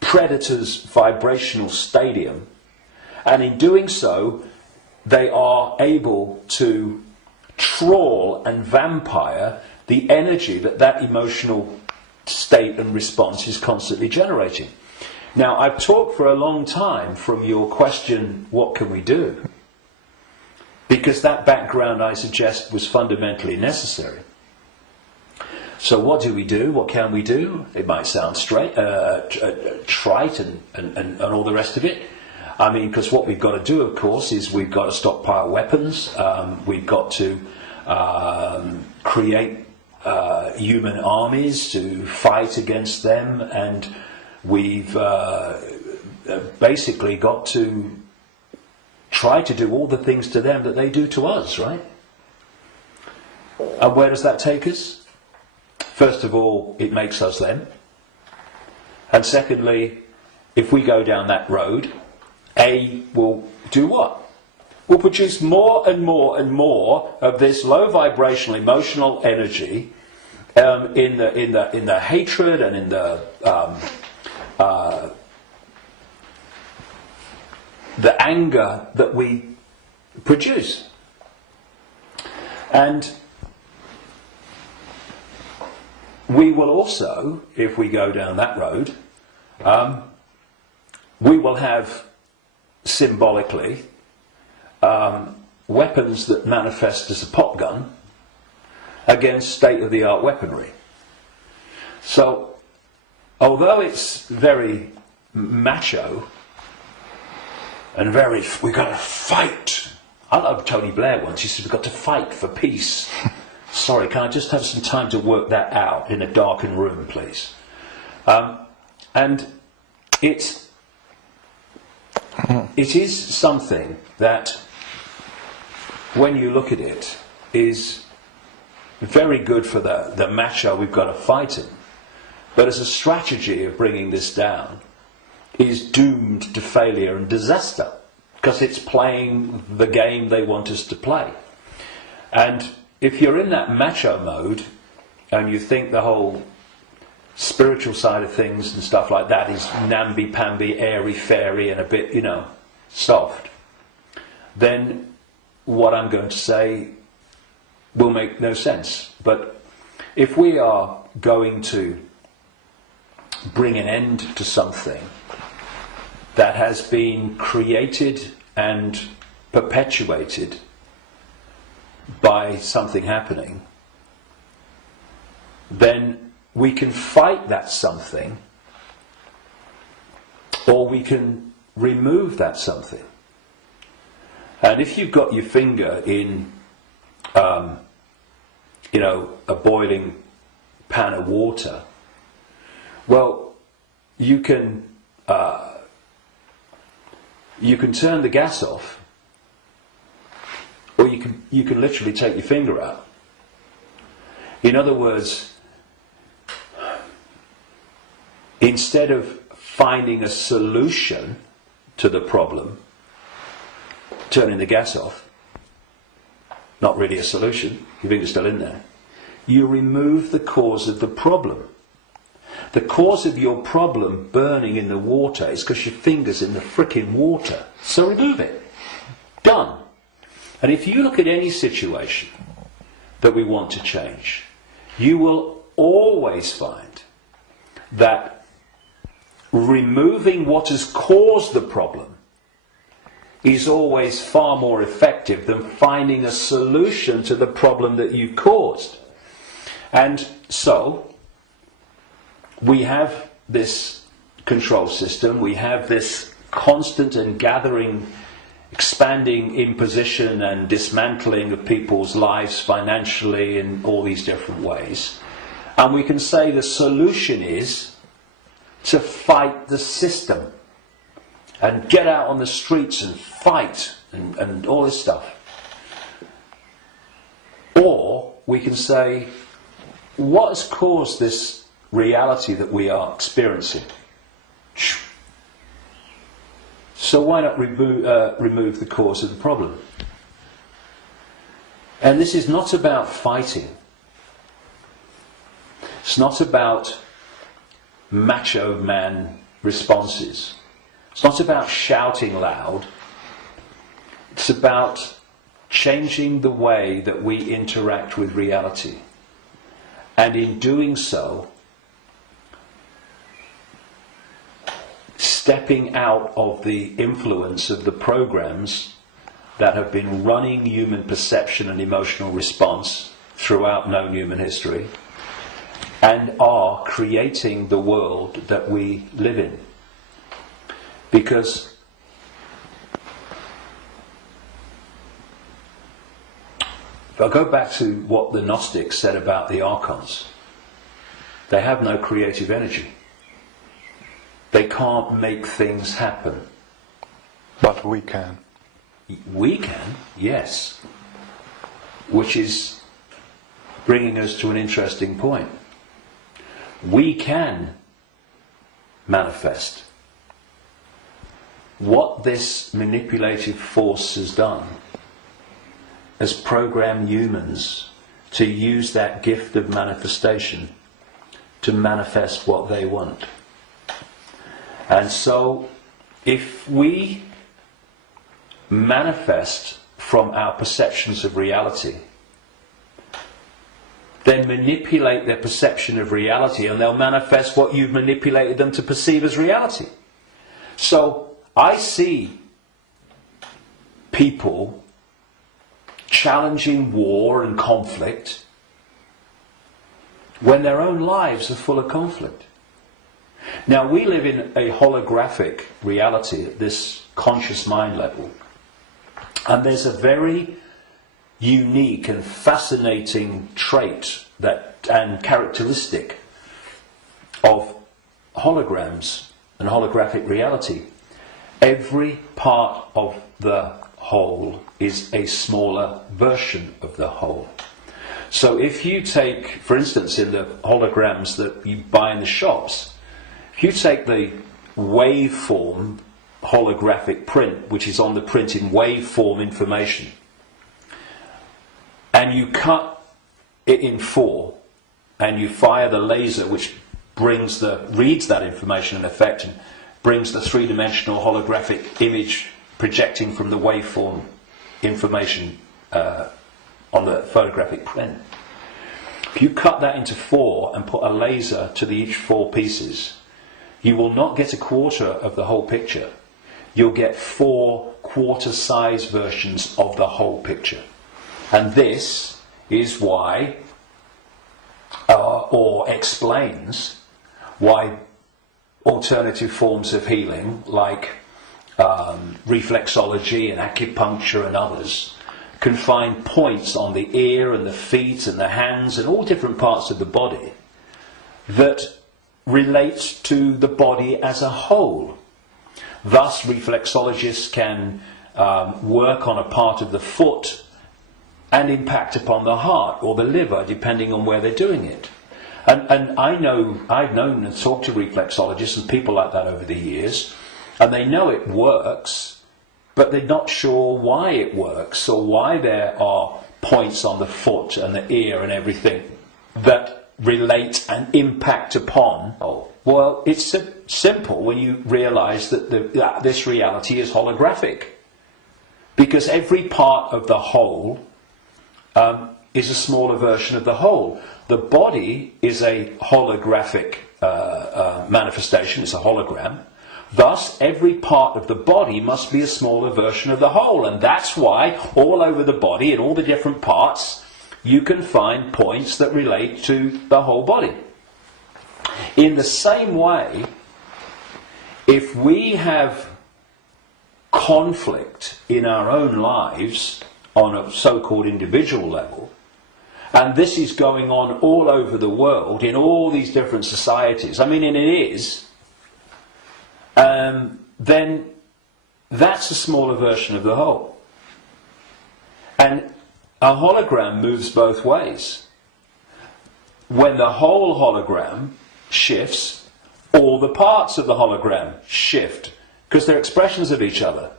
predator's vibrational stadium, and in doing so they are able to trawl and vampire the energy that emotional state and response is constantly generating. Now, I've talked for a long time from your question, what can we do? Because that background, I suggest, was fundamentally necessary. So what do we do? What can we do? It might sound trite and all the rest of it. I mean, because what we've got to do, of course, is we've got to stockpile weapons. We've got to create human armies to fight against them. And we've basically got to try to do all the things to them that they do to us, right? And where does that take us? First of all, it makes us them. And secondly, if we go down that road, will do what? Will produce more and more and more of this low vibrational emotional energy in the hatred and in the anger that we produce. And we will also, if we go down that road, we will have symbolically weapons that manifest as a pop gun against state-of-the-art weaponry. So, although it's very macho and very, we've got to fight. I love Tony Blair once, he said, we've got to fight for peace. Sorry, can I just have some time to work that out in a darkened room, please? And it is something that, when you look at it, is very good for the macho we've got to fight him. But as a strategy of bringing this down, is doomed to failure and disaster, because it's playing the game they want us to play. And if you're in that macho mode, and you think the whole spiritual side of things and stuff like that is namby-pamby, airy-fairy and a bit, soft, then what I'm going to say will make no sense. But if we are going to bring an end to something that has been created and perpetuated by something happening, then we can fight that something, or we can remove that something. And if you've got your finger in, a boiling pan of water, well, you can turn the gas off, or you can literally take your finger out. In other words, instead of finding a solution to the problem, turning the gas off, not really a solution, your finger's still in there, you remove the cause of the problem. The cause of your problem burning in the water is because your finger's in the frickin' water. So remove it. Done. And if you look at any situation that we want to change, you will always find that removing what has caused the problem is always far more effective than finding a solution to the problem that you've caused. And so, we have this control system, we have this constant and gathering, expanding imposition and dismantling of people's lives financially in all these different ways. And we can say the solution is to fight the system and get out on the streets and fight and all this stuff. Or we can say, what has caused this reality that we are experiencing? So why not remove the cause of the problem? And this is not about fighting. It's not about macho man responses. It's not about shouting loud. It's about changing the way that we interact with reality. And in doing so, stepping out of the influence of the programs that have been running human perception and emotional response throughout known human history, and are creating the world that we live in. Because if I go back to what the Gnostics said about the archons, they have no creative energy. They can't make things happen. But we can. We can, yes. Which is bringing us to an interesting point. We can manifest. What this manipulative force has done has programmed humans to use that gift of manifestation to manifest what they want. And so, if we manifest from our perceptions of reality, then manipulate their perception of reality, and they'll manifest what you've manipulated them to perceive as reality. So, I see people challenging war and conflict when their own lives are full of conflict. Now, we live in a holographic reality at this conscious mind level, and there's a very unique and fascinating trait and characteristic of holograms and holographic reality. Every part of the whole is a smaller version of the whole. So if you take, for instance, in the holograms that you buy in the shops, if you take the waveform holographic print, which is on the print in waveform information, and you cut it in 4, and you fire the laser which reads that information in effect and brings the three-dimensional holographic image projecting from the waveform information on the photographic print. If you cut that into 4 and put a laser to each 4 pieces, you will not get a quarter of the whole picture. You'll get 4 quarter-size versions of the whole picture. And this is why, or explains why alternative forms of healing, like reflexology and acupuncture and others, can find points on the ear and the feet and the hands and all different parts of the body that relate to the body as a whole. Thus, reflexologists can work on a part of the foot and impact upon the heart or the liver, depending on where they're doing it. And I've known and talked to reflexologists and people like that over the years, and they know it works, but they're not sure why it works or why there are points on the foot and the ear and everything that relate and impact upon. Oh, well, it's simple when you realise that this reality is holographic, because every part of the whole is a smaller version of the whole. The body is a holographic manifestation, it's a hologram. Thus, every part of the body must be a smaller version of the whole. And that's why all over the body, in all the different parts, you can find points that relate to the whole body. In the same way, if we have conflict in our own lives on a so-called individual level, and this is going on all over the world in all these different societies, I mean, and it is, then that's a smaller version of the whole. And a hologram moves both ways. When the whole hologram shifts, all the parts of the hologram shift, because they're expressions of each other.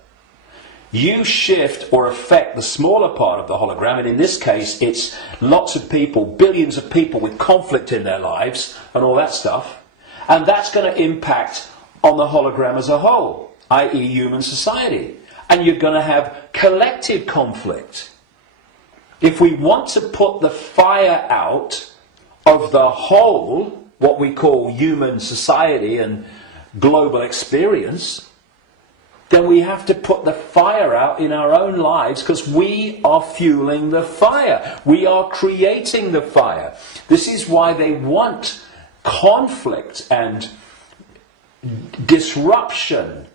You shift or affect the smaller part of the hologram, and in this case it's lots of people, billions of people with conflict in their lives and all that stuff, and that's going to impact on the hologram as a whole, i.e. human society. And you're going to have collective conflict. If we want to put the fire out of the whole, what we call human society and global experience, then we have to put the fire out in our own lives, because we are fueling the fire. We are creating the fire. This is why they want conflict and disruption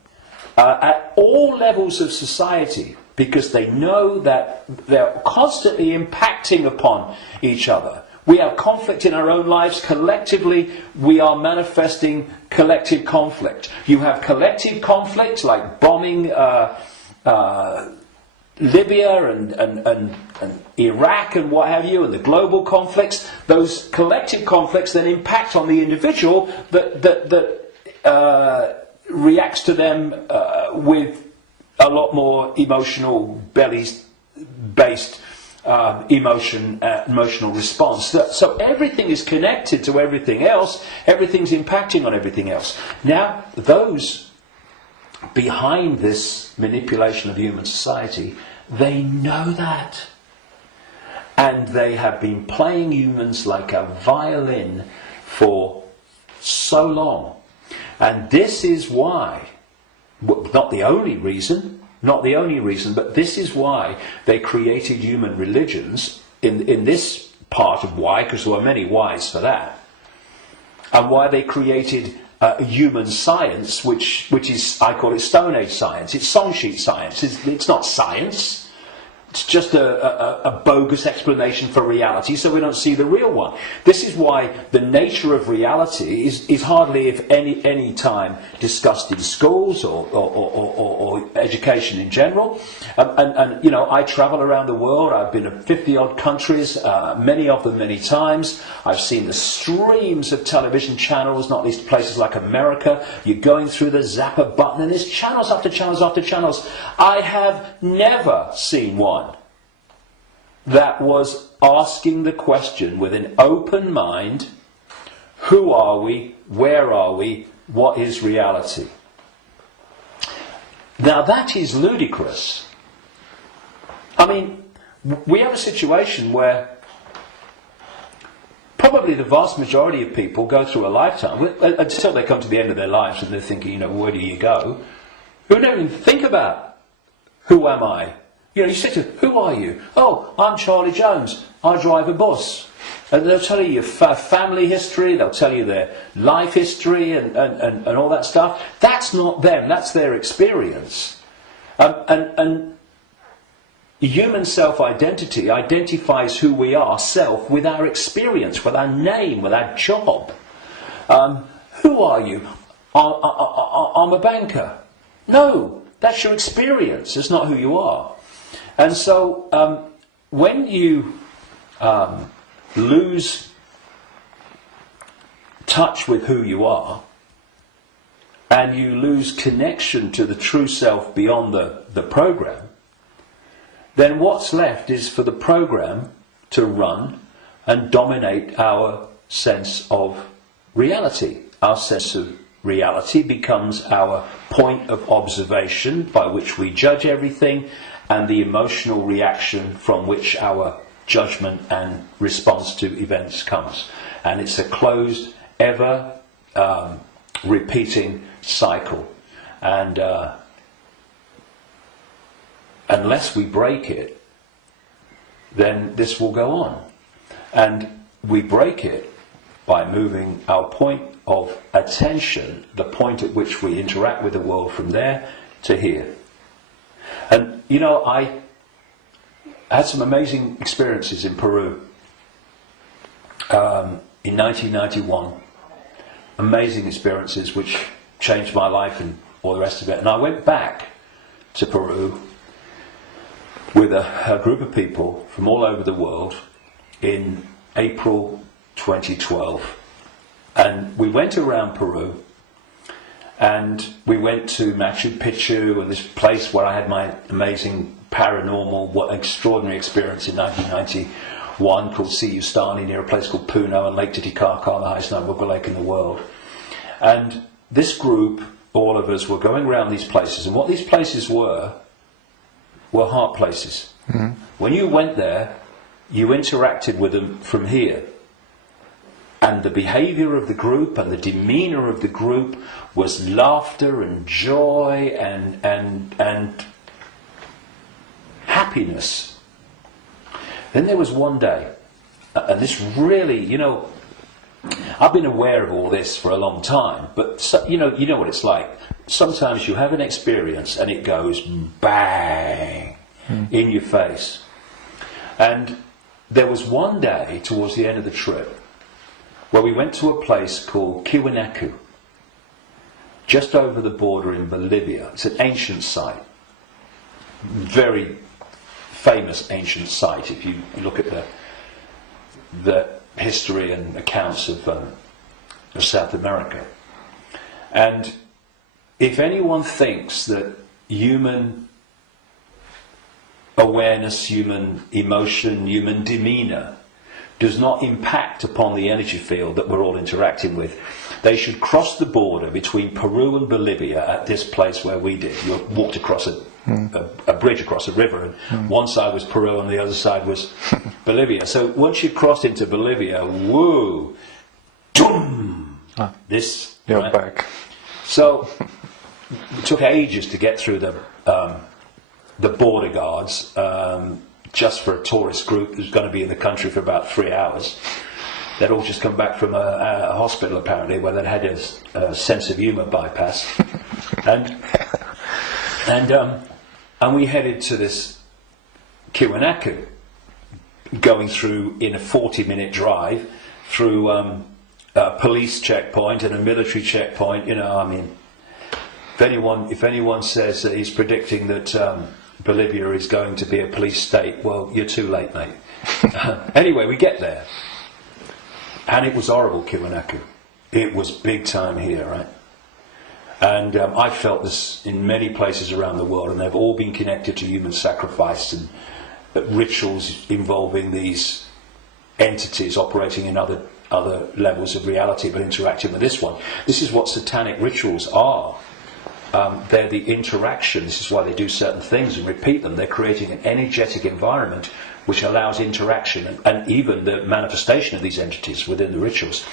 at all levels of society, because they know that they're constantly impacting upon each other. We have conflict in our own lives. Collectively, we are manifesting collective conflict. You have collective conflict like bombing Libya and Iraq and what have you, and the global conflicts. Those collective conflicts then impact on the individual that reacts to them with a lot more emotional, belly-based emotional response. So everything is connected to everything else. Everything's impacting on everything else. Now, those behind this manipulation of human society, they know that. And they have been playing humans like a violin for so long. And this is why, not the only reason, but this is why they created human religions in this part of why, because there were many whys for that, and why they created human science, which is, I call it Stone Age science. It's song sheet science. It's not science. It's just a bogus explanation for reality, so we don't see the real one. This is why the nature of reality is hardly, if any time, discussed in schools or education in general. And you know, I travel around the world. I've been to 50-odd countries, many of them many times. I've seen the streams of television channels, not least places like America. You're going through the zapper button, and there's channels after channels after channels. I have never seen one that was asking the question with an open mind: who are we? Where are we? What is reality? Now that is ludicrous. I mean, we have a situation where probably the vast majority of people go through a lifetime, until they come to the end of their lives and they're thinking, you know, where do you go? Who don't even think about, who am I? You know, you say to, who are you? Oh, I'm Charlie Jones. I drive a bus. And they'll tell you your family history, they'll tell you their life history and all that stuff. That's not them, that's their experience. And human self-identity identifies who we are, self, with our experience, with our name, with our job. Who are you? I'm a banker. No, that's your experience, it's not who you are. And so when you lose touch with who you are, and you lose connection to the true self beyond the program, then what's left is for the program to run and dominate our sense of reality. Our sense of reality becomes our point of observation by which we judge everything, and the emotional reaction from which our judgment and response to events comes. And it's a closed, ever repeating cycle. And unless we break it, then this will go on. And we break it by moving our point of attention, the point at which we interact with the world, from there to here. And you know, I had some amazing experiences in Peru in 1991. Amazing experiences which changed my life and all the rest of it. And I went back to Peru with a group of people from all over the world in April 2012. And we went around Peru, and we went to Machu Picchu, and this place where I had my amazing paranormal, what extraordinary experience in 1991 called Siyustani, near a place called Puno, and Lake Titicaca, the highest known rubber lake in the world. And this group, all of us, were going around these places, and what these places were heart places. Mm-hmm. When you went there, you interacted with them from here. And the behaviour of the group and the demeanour of the group was laughter and joy and happiness. Then there was one day, and this really, you know, I've been aware of all this for a long time, but you know what it's like. Sometimes you have an experience and it goes bang in your face. And there was one day towards the end of the trip where we went to a place called Kiwanaku, just over the border in Bolivia. It's an ancient site, very famous ancient site if you look at the history and accounts of South America. And if anyone thinks that human awareness, human emotion, human demeanour does not impact upon the energy field that we're all interacting with, they should cross the border between Peru and Bolivia at this place where we did. You walked across a bridge across a river, and one side was Peru and the other side was Bolivia. So once you crossed into Bolivia, woo, doom, this, you're right? back. So it took ages to get through the border guards, just for a tourist group who's going to be in the country for about 3 hours. They'd all just come back from a hospital, apparently, where they'd had a sense of humour bypass. And we headed to this Kiwanaku, going through in a 40-minute drive through a police checkpoint and a military checkpoint. I mean, if anyone says that he's predicting that Bolivia is going to be a police state, well, you're too late, mate. Anyway, we get there, and it was horrible, Kiwanaku. It was big time here, right? And I felt this in many places around the world, and they've all been connected to human sacrifice and rituals involving these entities operating in other levels of reality, but interacting with this one. This is what satanic rituals are. They're the interaction. This is why they do certain things and repeat them. They're creating an energetic environment which allows interaction and even the manifestation of these entities within the rituals.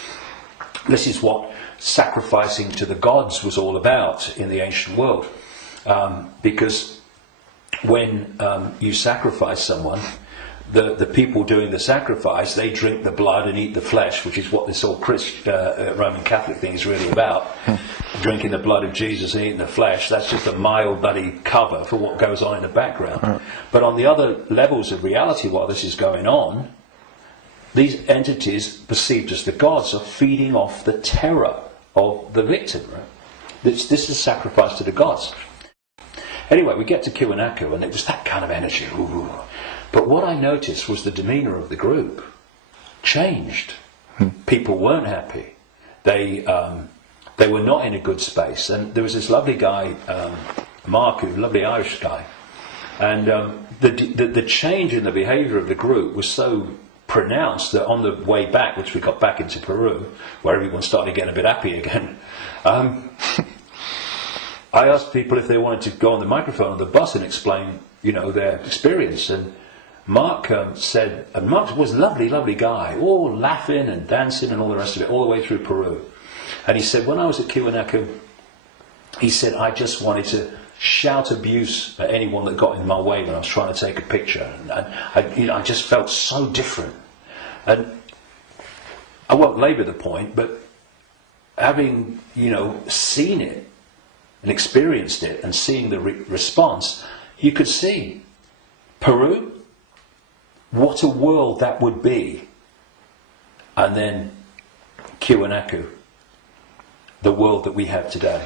This is what sacrificing to the gods was all about in the ancient world. Because when you sacrifice someone, the people doing the sacrifice, they drink the blood and eat the flesh, which is what this whole Roman Catholic thing is really about. Drinking the blood of Jesus and eating the flesh, that's just a mild bloody cover for what goes on in the background. But on the other levels of reality, while this is going on, these entities, perceived as the gods, are feeding off the terror of the victim. Right? This is sacrifice to the gods. Anyway, we get to Kiwanaku, and it was that kind of energy. Ooh. But what I noticed was the demeanour of the group changed. People weren't happy. They were not in a good space. And there was this lovely guy, Mark, a lovely Irish guy, and the change in the behaviour of the group was so pronounced that on the way back, which we got back into Peru, where everyone started getting a bit happy again, I asked people if they wanted to go on the microphone on the bus and explain, their experience. And Mark said, and Mark was a lovely, lovely guy, all laughing and dancing and all the rest of it, all the way through Peru. And he said, when I was at Kiwanaku, he said, I just wanted to shout abuse at anyone that got in my way when I was trying to take a picture. And I just felt so different. And I won't labour the point, but having, seen it and experienced it and seeing the response, you could see Peru, what a world that would be. And then Kiwanaku, the world that we have today.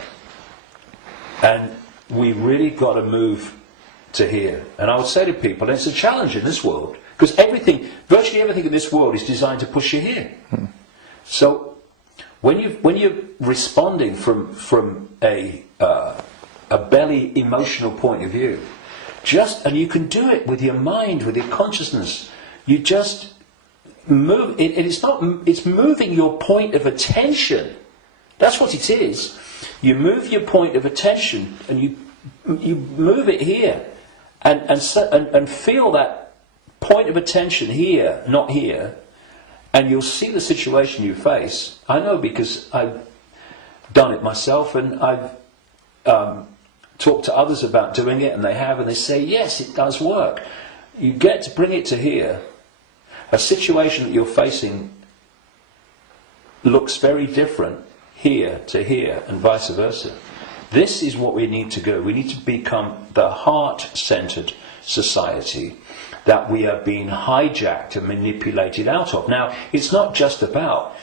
And we really got to move to here. And I would say to people, it's a challenge in this world, because virtually everything in this world is designed to push you here. So when you're responding from a belly emotional point of view, and you can do it with your mind, with your consciousness, you just move. It's moving your point of attention. That's what it is. You move your point of attention, and you move it here, and feel that point of attention here, not here, and you'll see the situation you face. I know because I've done it myself, and I've talked to others about doing it, and they have, and they say, yes, it does work. You get to bring it to here. A situation that you're facing looks very different here to here, and vice versa. This is what we need to do. We need to become the heart-centered society that we are being hijacked and manipulated out of. Now, it's not just about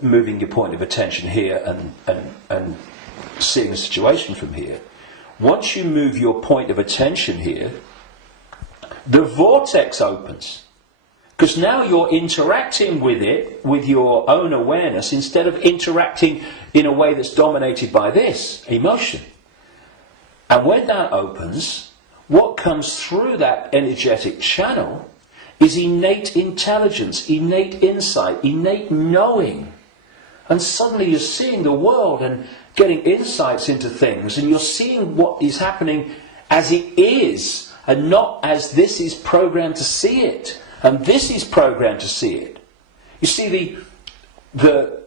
moving your point of attention here and seeing the situation from here. Once you move your point of attention here, the vortex opens. Because now you're interacting with it with your own awareness instead of interacting in a way that's dominated by this emotion. And when that opens, what comes through that energetic channel is innate intelligence, innate insight, innate knowing. And suddenly you're seeing the world and getting insights into things, and you're seeing what is happening as it is, and not as this is programmed to see it. And this is programmed to see it. You see, the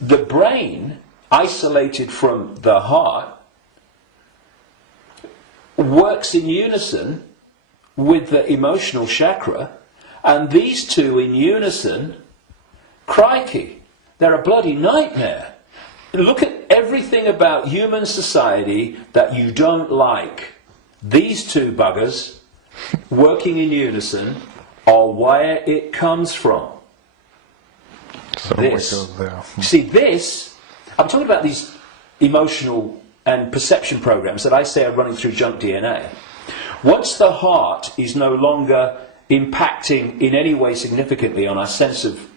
brain, isolated from the heart, works in unison with the emotional chakra, and these two in unison, crikey, they're a bloody nightmare. Look at everything about human society that you don't like. These two buggers working in unison are where it comes from. So This. we go there. See, this, I'm talking about these emotional and perception programs that I say are running through junk DNA. Once the heart is no longer impacting in any way significantly on our sense of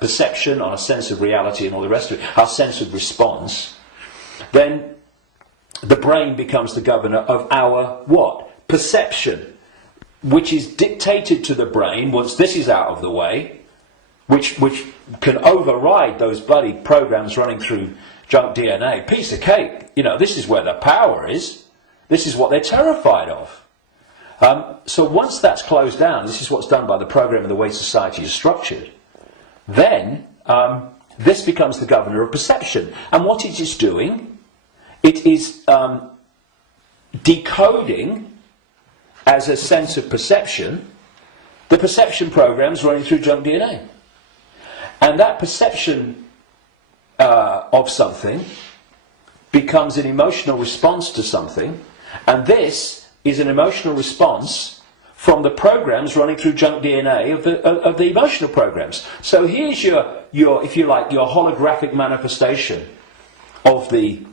perception, on our sense of reality and all the rest of it, our sense of response, then the brain becomes the governor of our what? Perception, which is dictated to the brain once this is out of the way, which can override those bloody programs running through junk DNA. Piece of cake. You know, this is where the power is. This is what they're terrified of. So once that's closed down, this is what's done by the program and the way society is structured, then this becomes the governor of perception. And what it is doing, it is decoding as a sense of perception the perception programs running through junk DNA. And that perception of something becomes an emotional response to something, and this is an emotional response from the programs running through junk DNA of the emotional programs. So here's your, if you like, your holographic manifestation of the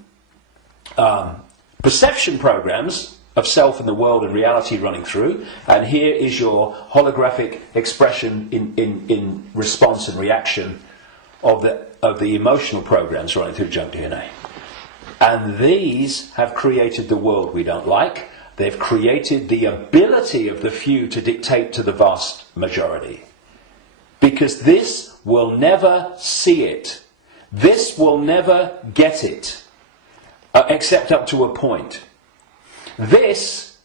perception programs of self and the world and reality running through, and here is your holographic expression in response and reaction of the emotional programs running through junk DNA. And these have created the world we don't like. They've created the ability of the few to dictate to the vast majority. Because this will never see it. This will never get it. Except up to a point. This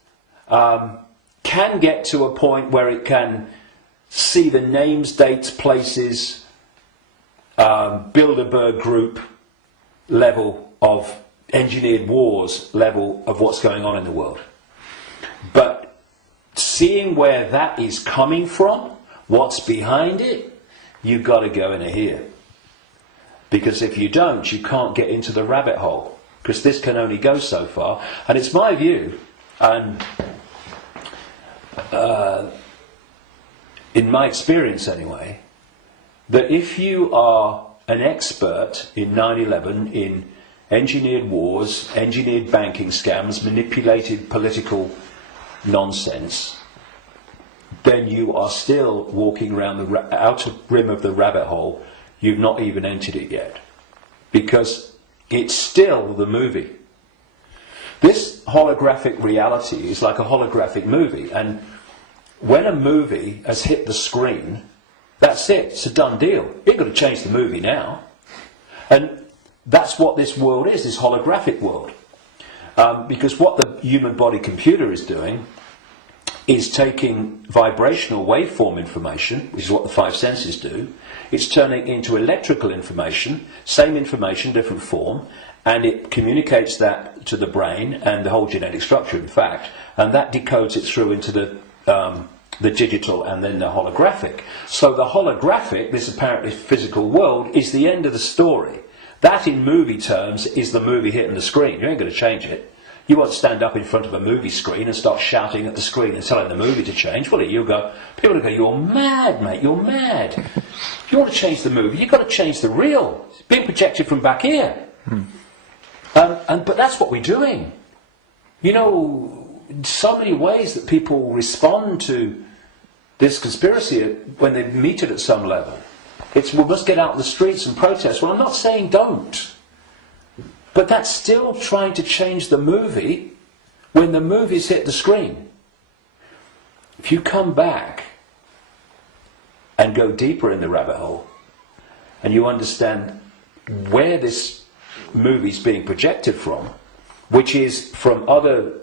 can get to a point where it can see the names, dates, places, Bilderberg group level of engineered wars level of what's going on in the world. But seeing where that is coming from, what's behind it, you've got to go in here. Because if you don't, you can't get into the rabbit hole. Because this can only go so far. And it's my view, and in my experience anyway, that if you are an expert in 9/11, in engineered wars, engineered banking scams, manipulated political nonsense, then you are still walking around the outer rim of the rabbit hole. You've not even entered it yet. Because it's still the movie. This holographic reality is like a holographic movie, and when a movie has hit the screen, that's it, it's a done deal. You've got to change the movie now. And that's what this world is, this holographic world. Because what the human body computer is doing is taking vibrational waveform information, which is what the five senses do. It's turning it into electrical information, same information, different form, and it communicates that to the brain and the whole genetic structure, in fact, and that decodes it through into the digital and then the holographic. So the holographic, this apparently physical world, is the end of the story. That, in movie terms, is the movie hitting the screen. You ain't going to change it. You won't stand up in front of a movie screen and start shouting at the screen and telling the movie to change, will it? People will go, you're mad, mate, you're mad. If you want to change the movie, you've got to change the reel. It's being projected from back here. But that's what we're doing. You know, so many ways that people respond to this conspiracy when they meet it at some level. It's, we must get out in the streets and protest. Well, I'm not saying don't. But that's still trying to change the movie when the movie's hit the screen. If you come back and go deeper in the rabbit hole, and you understand where this movie's being projected from, which is from other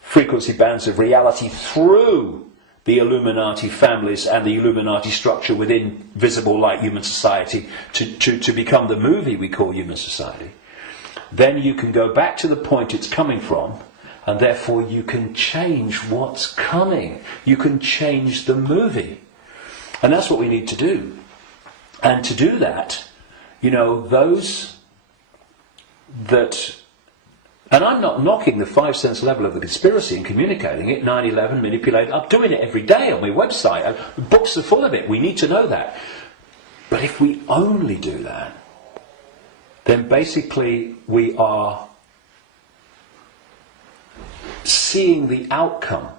frequency bands of reality through the Illuminati families and the Illuminati structure within visible light human society to become the movie we call human society, then you can go back to the point it's coming from, and therefore you can change what's coming. You can change the movie. And that's what we need to do. And to do that, you know, those that And I'm not knocking the 5 sense level of the conspiracy and communicating it, 9/11, manipulating. I'm doing it every day on my website. Books are full of it. We need to know that. But if we only do that, then basically we are seeing the outcome.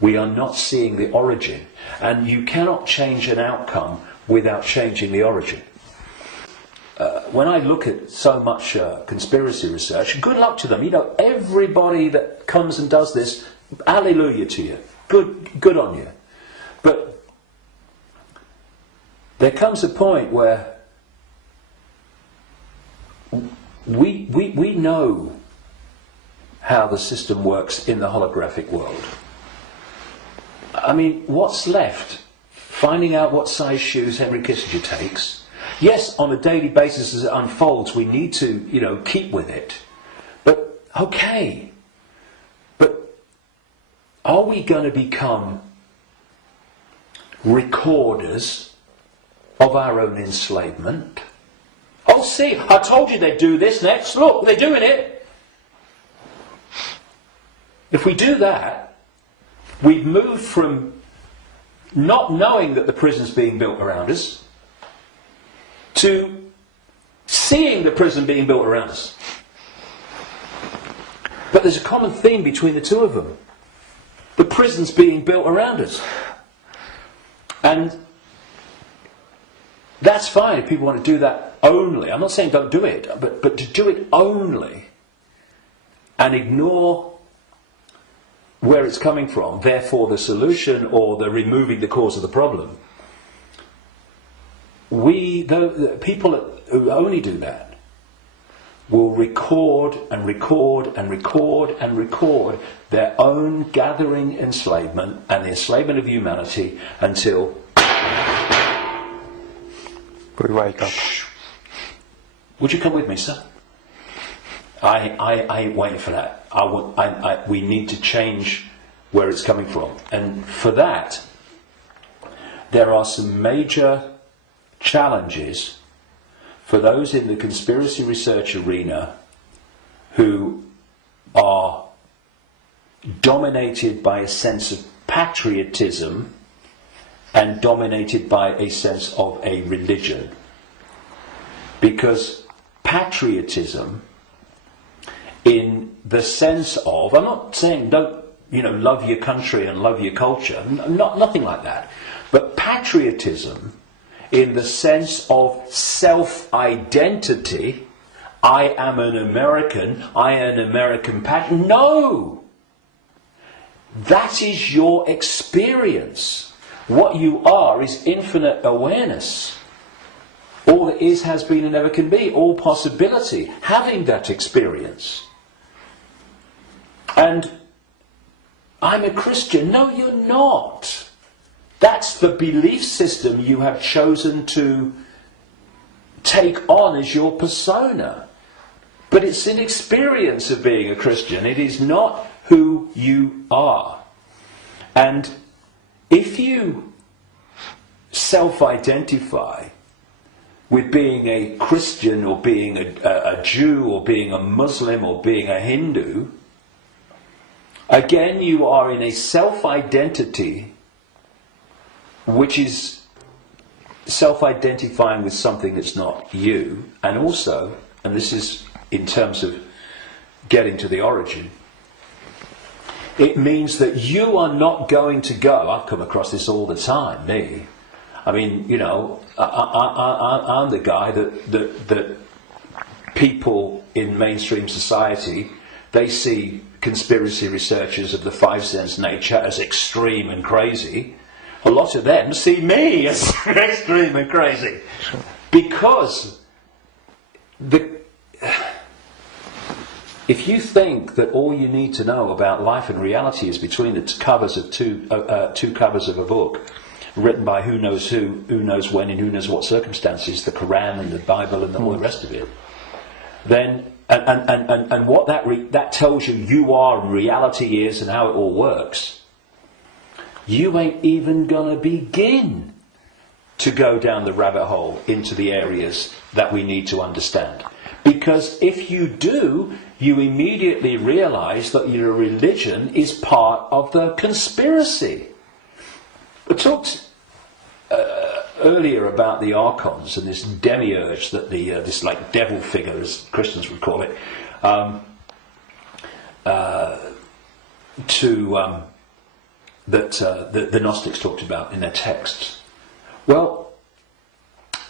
We are not seeing the origin. And you cannot change an outcome without changing the origin. When I look at so much conspiracy research, good luck to them. You know, everybody that comes and does this, hallelujah to you. Good on you. But there comes a point where we know how the system works in the holographic world. I mean, what's left? Finding out what size shoes Henry Kissinger takes. Yes, on a daily basis as it unfolds, we need to, you know, keep with it. But, okay. But are we going to become recorders of our own enslavement? Oh, see, I told you they'd do this next. Look, they're doing it. If we do that, we've moved from not knowing that the prison's being built around us to seeing the prison being built around us. But there's a common theme between the two of them. The prison's being built around us. And that's fine if people want to do that only. I'm not saying don't do it, but to do it only and ignore where it's coming from, therefore the solution or the removing the cause of the problem. The people who only do that will record and record and record and record their own gathering enslavement and the enslavement of humanity until we wake up. Would you come with me, sir? I ain't waiting for that. We need to change where it's coming from. And for that, there are some major challenges for those in the conspiracy research arena who are dominated by a sense of patriotism and dominated by a sense of a religion. Because patriotism, in the sense of, I'm not saying don't, love your country and love your culture, nothing like that. But patriotism, in the sense of self-identity, I am an American, I am an American patriot. No! That is your experience. What you are is infinite awareness. All that is, has been, and never can be. All possibility. Having that experience. And I'm a Christian. No, you're not. That's the belief system you have chosen to take on as your persona. But it's an experience of being a Christian. It is not who you are. And if you self-identify with being a Christian or being a Jew or being a Muslim or being a Hindu, again you are in a self-identity which is self-identifying with something that's not you. And also, and this is in terms of getting to the origin, it means that you are not going to go, I've come across this all the time, me. I mean, I'm the guy that people in mainstream society, they see conspiracy researchers of the 5 sense nature as extreme and crazy. A lot of them see me as extreme and crazy. Because if you think that all you need to know about life and reality is between the covers of two covers of a book, written by who knows when, and who knows what circumstances, the Quran and the Bible and all the rest of it, then and what that tells you are, reality is, and how it all works, you ain't even gonna begin to go down the rabbit hole into the areas that we need to understand. Because if you do, you immediately realize that your religion is part of the conspiracy. I talked earlier about the archons and this demiurge, that this like devil figure, as Christians would call it, that the Gnostics talked about in their texts. Well,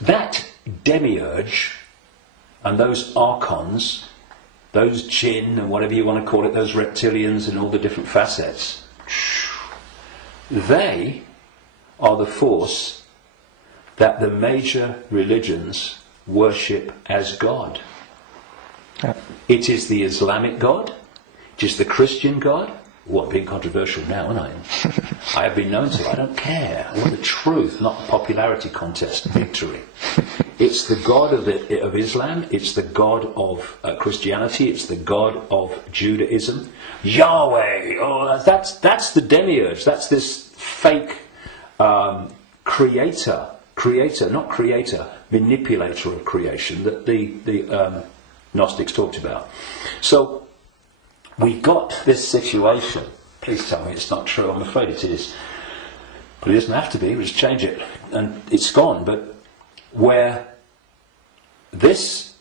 that demiurge and those archons, those jinn and whatever you want to call it, those reptilians and all the different facets, they are the force that the major religions worship as God. Yeah. It is the Islamic God, it is the Christian God. Well, I'm being controversial now, aren't I? I have been known to. I don't care. I want the truth, not a popularity contest victory. It's the God of Islam, it's the God of Christianity, it's the God of Judaism. Yahweh! Oh, that's the demiurge. That's this fake manipulator of creation that the Gnostics talked about. So we got this situation. Please tell me it's not true. I'm afraid it is. But it doesn't have to be. We just change it. And it's gone. But where this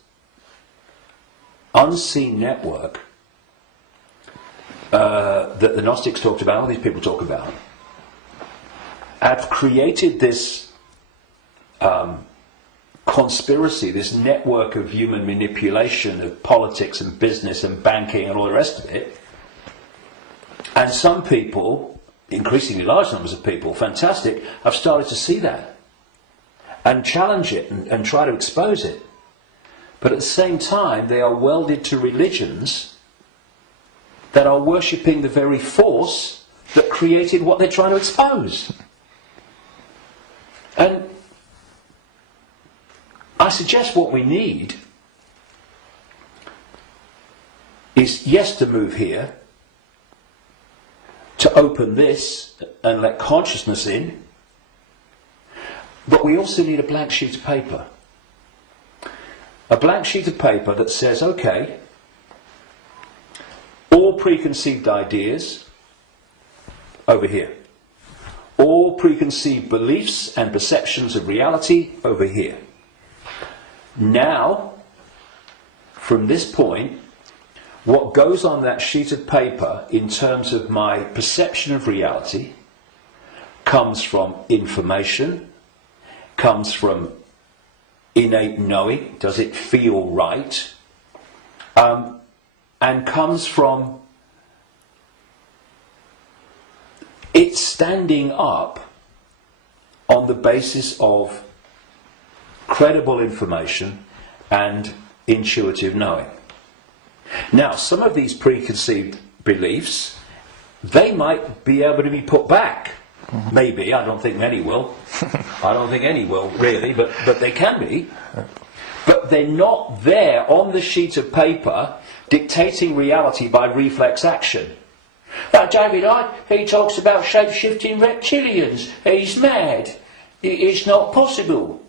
unseen network that the Gnostics talked about, all these people talk about, have created this conspiracy, this network of human manipulation of politics and business and banking and all the rest of it. And some people, increasingly large numbers of people, fantastic, have started to see that and challenge it and try to expose it. But at the same time, they are welded to religions that are worshipping the very force that created what they're trying to expose. And I suggest what we need is, yes, to move here, to open this and let consciousness in, but we also need a blank sheet of paper. A blank sheet of paper that says, okay, all preconceived ideas over here. All preconceived beliefs and perceptions of reality over here. Now, from this point, what goes on that sheet of paper in terms of my perception of reality comes from information, comes from innate knowing, does it feel right, and comes from it standing up on the basis of credible information and intuitive knowing. Now, some of these preconceived beliefs, they might be able to be put back. Mm-hmm. Maybe, I don't think many will. I don't think any will, really, but they can be. But they're not there on the sheet of paper dictating reality by reflex action. Like David Icke, he talks about shape-shifting reptilians. He's mad. It's not possible.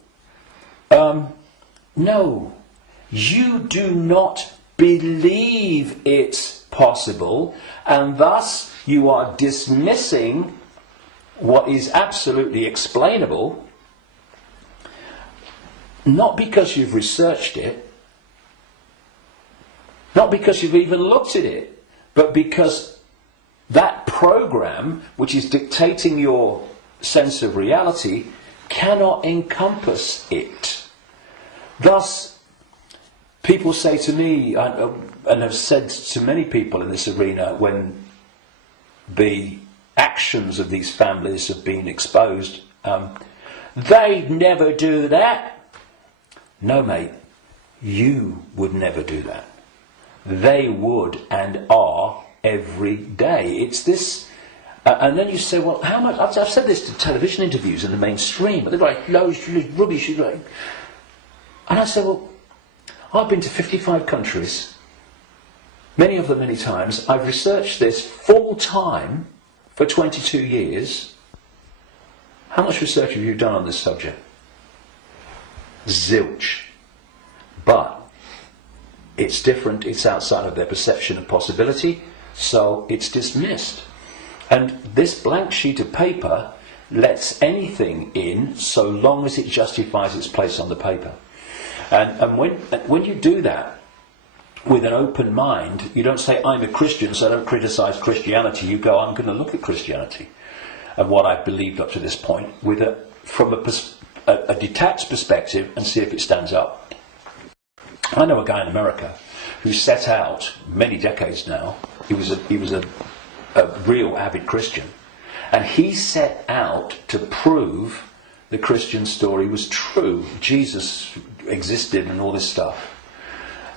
No, you do not believe it's possible, and thus you are dismissing what is absolutely explainable, not because you've researched it, not because you've even looked at it, but because that program, which is dictating your sense of reality, cannot encompass it. Thus, people say to me, and have said to many people in this arena, when the actions of these families have been exposed, they'd never do that. No, mate, you would never do that. They would and are every day. It's this, and then you say, well, how much? I've said this to television interviews in the mainstream, but they're like, loads of rubbish. And I say, well, I've been to 55 countries, many of them many times. I've researched this full time for 22 years. How much research have you done on this subject? Zilch. But it's different, it's outside of their perception of possibility, so it's dismissed. And this blank sheet of paper lets anything in so long as it justifies its place on the paper. And when you do that with an open mind, you don't say, I'm a Christian, so I don't criticize Christianity. You go, I'm going to look at Christianity and what I've believed up to this point from a detached perspective and see if it stands up. I know a guy in America who set out many decades now. He was a real avid Christian, and he set out to prove the Christian story was true. Jesus existed and all this stuff.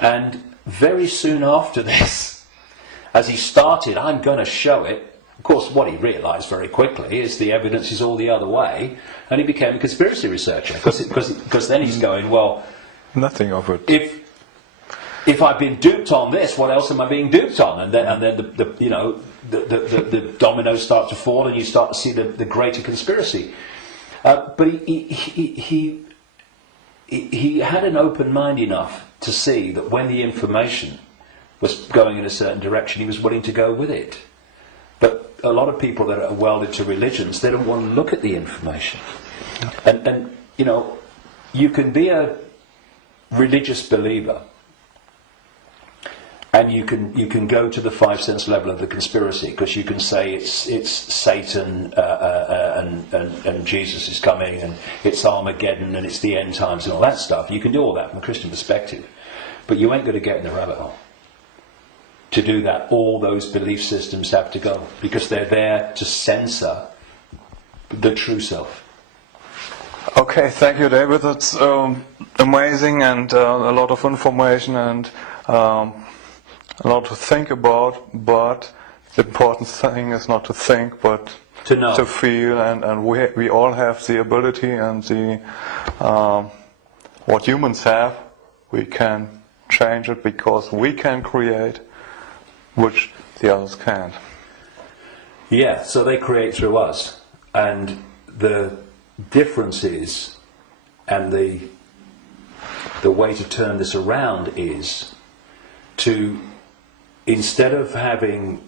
And very soon after this, as he started, I'm going to show it. Of course, what he realised very quickly is the evidence is all the other way, and he became a conspiracy researcher because then he's going, well, nothing of it. If I've been duped on this, what else am I being duped on? And then the dominoes start to fall, and you start to see the greater conspiracy. But he had an open mind enough to see that when the information was going in a certain direction, he was willing to go with it. But a lot of people that are welded to religions, they don't want to look at the information. And you can be a religious believer, and you can go to the 5 sense level of the conspiracy, because you can say it's Satan and Jesus is coming, and it's Armageddon, and it's the end times and all that stuff. You can do all that from a Christian perspective, but you ain't going to get in the rabbit hole. To do that, all those belief systems have to go, because they're there to censor the true self. Okay, thank you, David. That's amazing, and a lot of information, and a lot to think about. But the important thing is not to think, but to know, to feel, and we all have the ability and the what humans have. We can change it because we can create, which the others can't. Yeah, so they create through us, and the difference is, and the way to turn this around is to, instead of having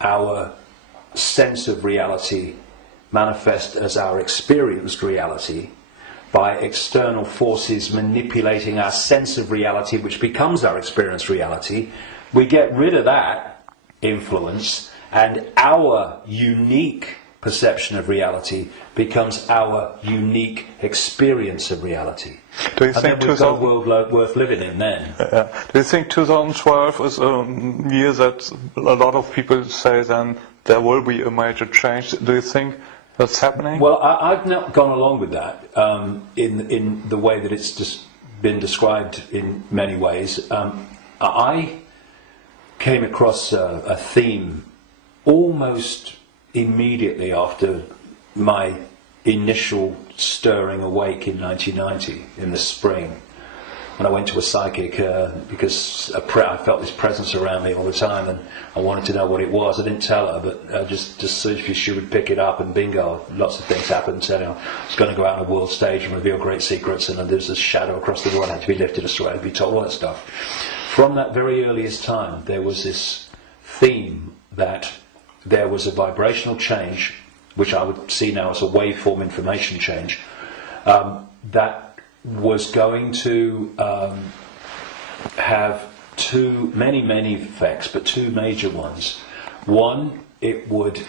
our sense of reality manifest as our experienced reality by external forces manipulating our sense of reality, which becomes our experienced reality, we get rid of that influence, and our unique perception of reality becomes our unique experience of reality. Do you think we've got a world worth living in then? Do you think 2012 is a year that a lot of people say then there will be a major change? Do you think that's happening? Well, I've not gone along with that in the way that it's just been described in many ways. I came across a theme almost immediately after my initial stirring awake in 1990, in the spring, when I went to a psychic because I felt this presence around me all the time, and I wanted to know what it was. I didn't tell her, but just so she would pick it up, and bingo, lots of things happened. So, I was going to go out on a world stage and reveal great secrets, and there's this shadow across the world had to be lifted astray, be told all that stuff. From that very earliest time, there was this theme that there was a vibrational change, which I would see now as a waveform information change, that was going to have many effects, but two major ones. One, it would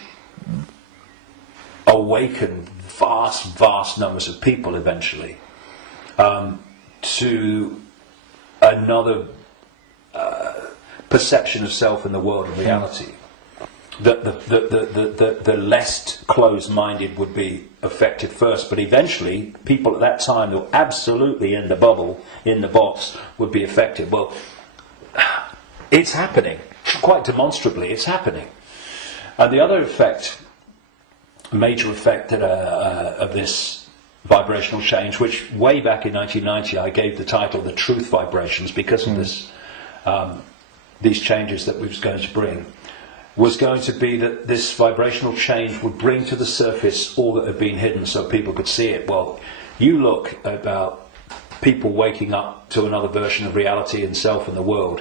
awaken vast numbers of people eventually to another perception of self in the world of reality. The less closed-minded would be affected first, but eventually people at that time who were absolutely in the bubble, in the box, would be affected. Well, it's happening. Quite demonstrably, it's happening. And the other effect, major effect of this vibrational change, which way back in 1990 I gave the title The Truth Vibrations because of this, these changes that we was going to bring, was going to be that this vibrational change would bring to the surface all that had been hidden so people could see it. Well, you look about people waking up to another version of reality and self and the world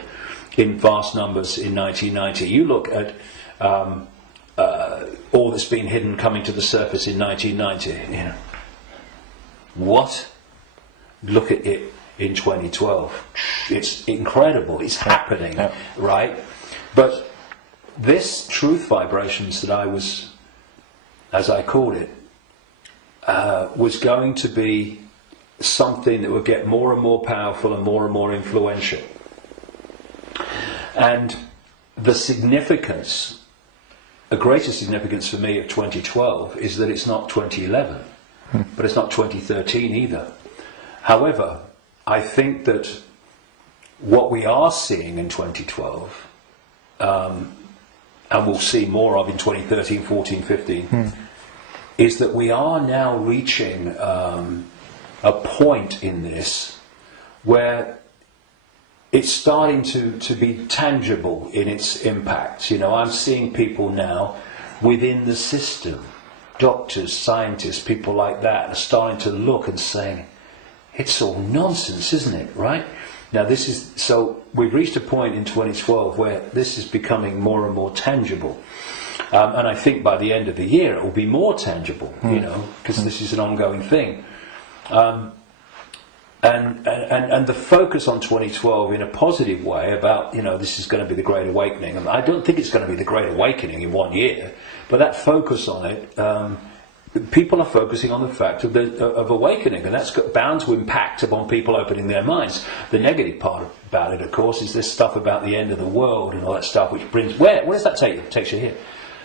in vast numbers in 1990. You look at all that's been hidden coming to the surface in 1990. You know, what? Look at it in 2012. It's incredible. It's happening, right? But this truth vibrations that I was, as I called it, was going to be something that would get more and more powerful and more influential. And the significance, the greatest significance for me of 2012 is that it's not 2011, but it's not 2013 either. However, I think that what we are seeing in 2012, and we'll see more of in 2013, 14, 15, is that we are now reaching a point in this where it's starting to be tangible in its impact. You know, I'm seeing people now within the system, doctors, scientists, people like that, are starting to look and saying, it's all nonsense, isn't it, right? Now this is, so we've reached a point in 2012 where this is becoming more and more tangible. And I think by the end of the year it will be more tangible, you know, because this is an ongoing thing. And the focus on 2012 in a positive way about, you know, this is going to be the Great Awakening. And I don't think it's going to be the Great Awakening in 1 year, but that focus on it, people are focusing on the fact of awakening, and that's bound to impact upon people opening their minds. The negative part about it, of course, is this stuff about the end of the world and all that stuff, which brings, where does that take you? It takes you here.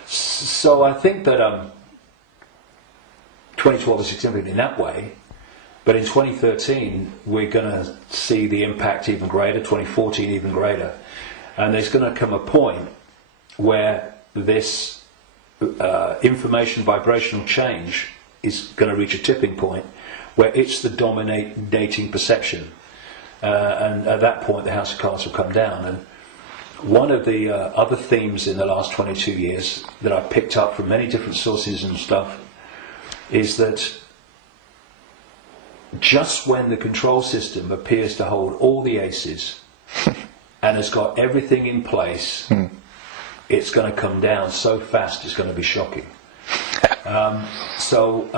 So I think that 2012 is significant in that way. But in 2013, we're going to see the impact even greater, 2014 even greater. And there's going to come a point where this information vibrational change is going to reach a tipping point where it's the dominating perception. And at that point, the House of Cards will come down. And one of the other themes in the last 22 years that I've picked up from many different sources and stuff is that just when the control system appears to hold all the aces and has got everything in place, it's going to come down so fast it's going to be shocking. So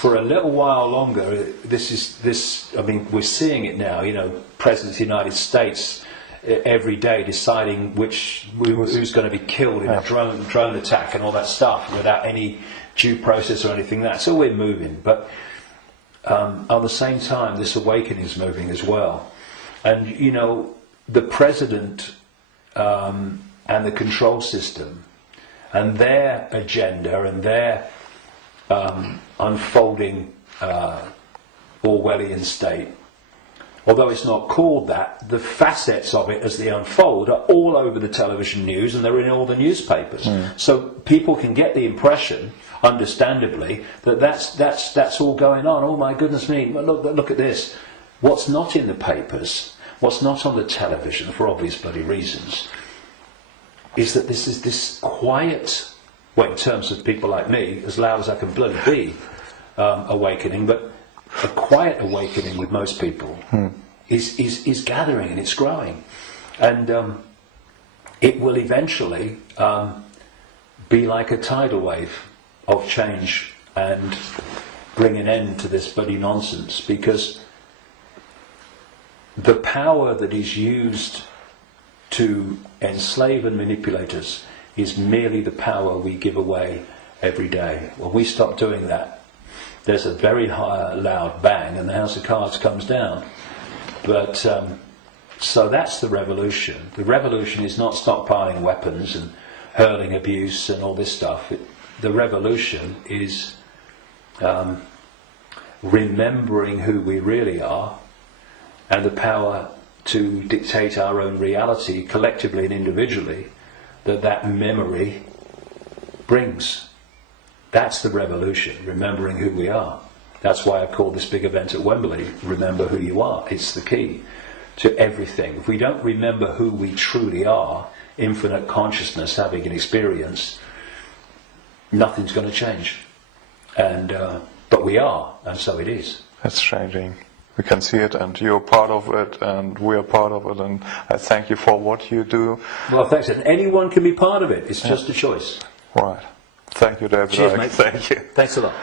for a little while longer, I mean, we're seeing it now, you know, President of the United States every day deciding who's going to be killed in a drone attack and all that stuff without any due process or anything like that. So we're moving, but at the same time, this awakening is moving as well. And, you know, the president and the control system and their agenda and their unfolding Orwellian state, although it's not called that, the facets of it as they unfold are all over the television news and they're in all the newspapers. So people can get the impression, understandably, that that's all going on. Oh my goodness me, look at this. What's not in the papers, what's not on the television, for obvious bloody reasons, is that this is this quiet, well, in terms of people like me, as loud as I can bloody be, awakening, but a quiet awakening with most people is gathering and it's growing. And it will eventually be like a tidal wave of change and bring an end to this bloody nonsense, because the power that is used to enslave and manipulate us is merely the power we give away every day. When we stop doing that, there's a very loud bang and the House of Cards comes down. But so that's the revolution. The revolution is not stockpiling weapons and hurling abuse and all this stuff. The revolution is remembering who we really are and the power to dictate our own reality collectively and individually that memory brings. That's the revolution, remembering who we are. That's why I call this big event at Wembley, Remember Who You Are. It's the key to everything. If we don't remember who we truly are, infinite consciousness having an experience, nothing's going to change. And but we are, and so it is. It's changing. we can see it, and you're part of it, and we are part of it, and I thank you for what you do. Well, thanks. And anyone can be part of it. It's just a choice. Right. Thank you, David. Cheers, mate. Thank you. Thanks a lot.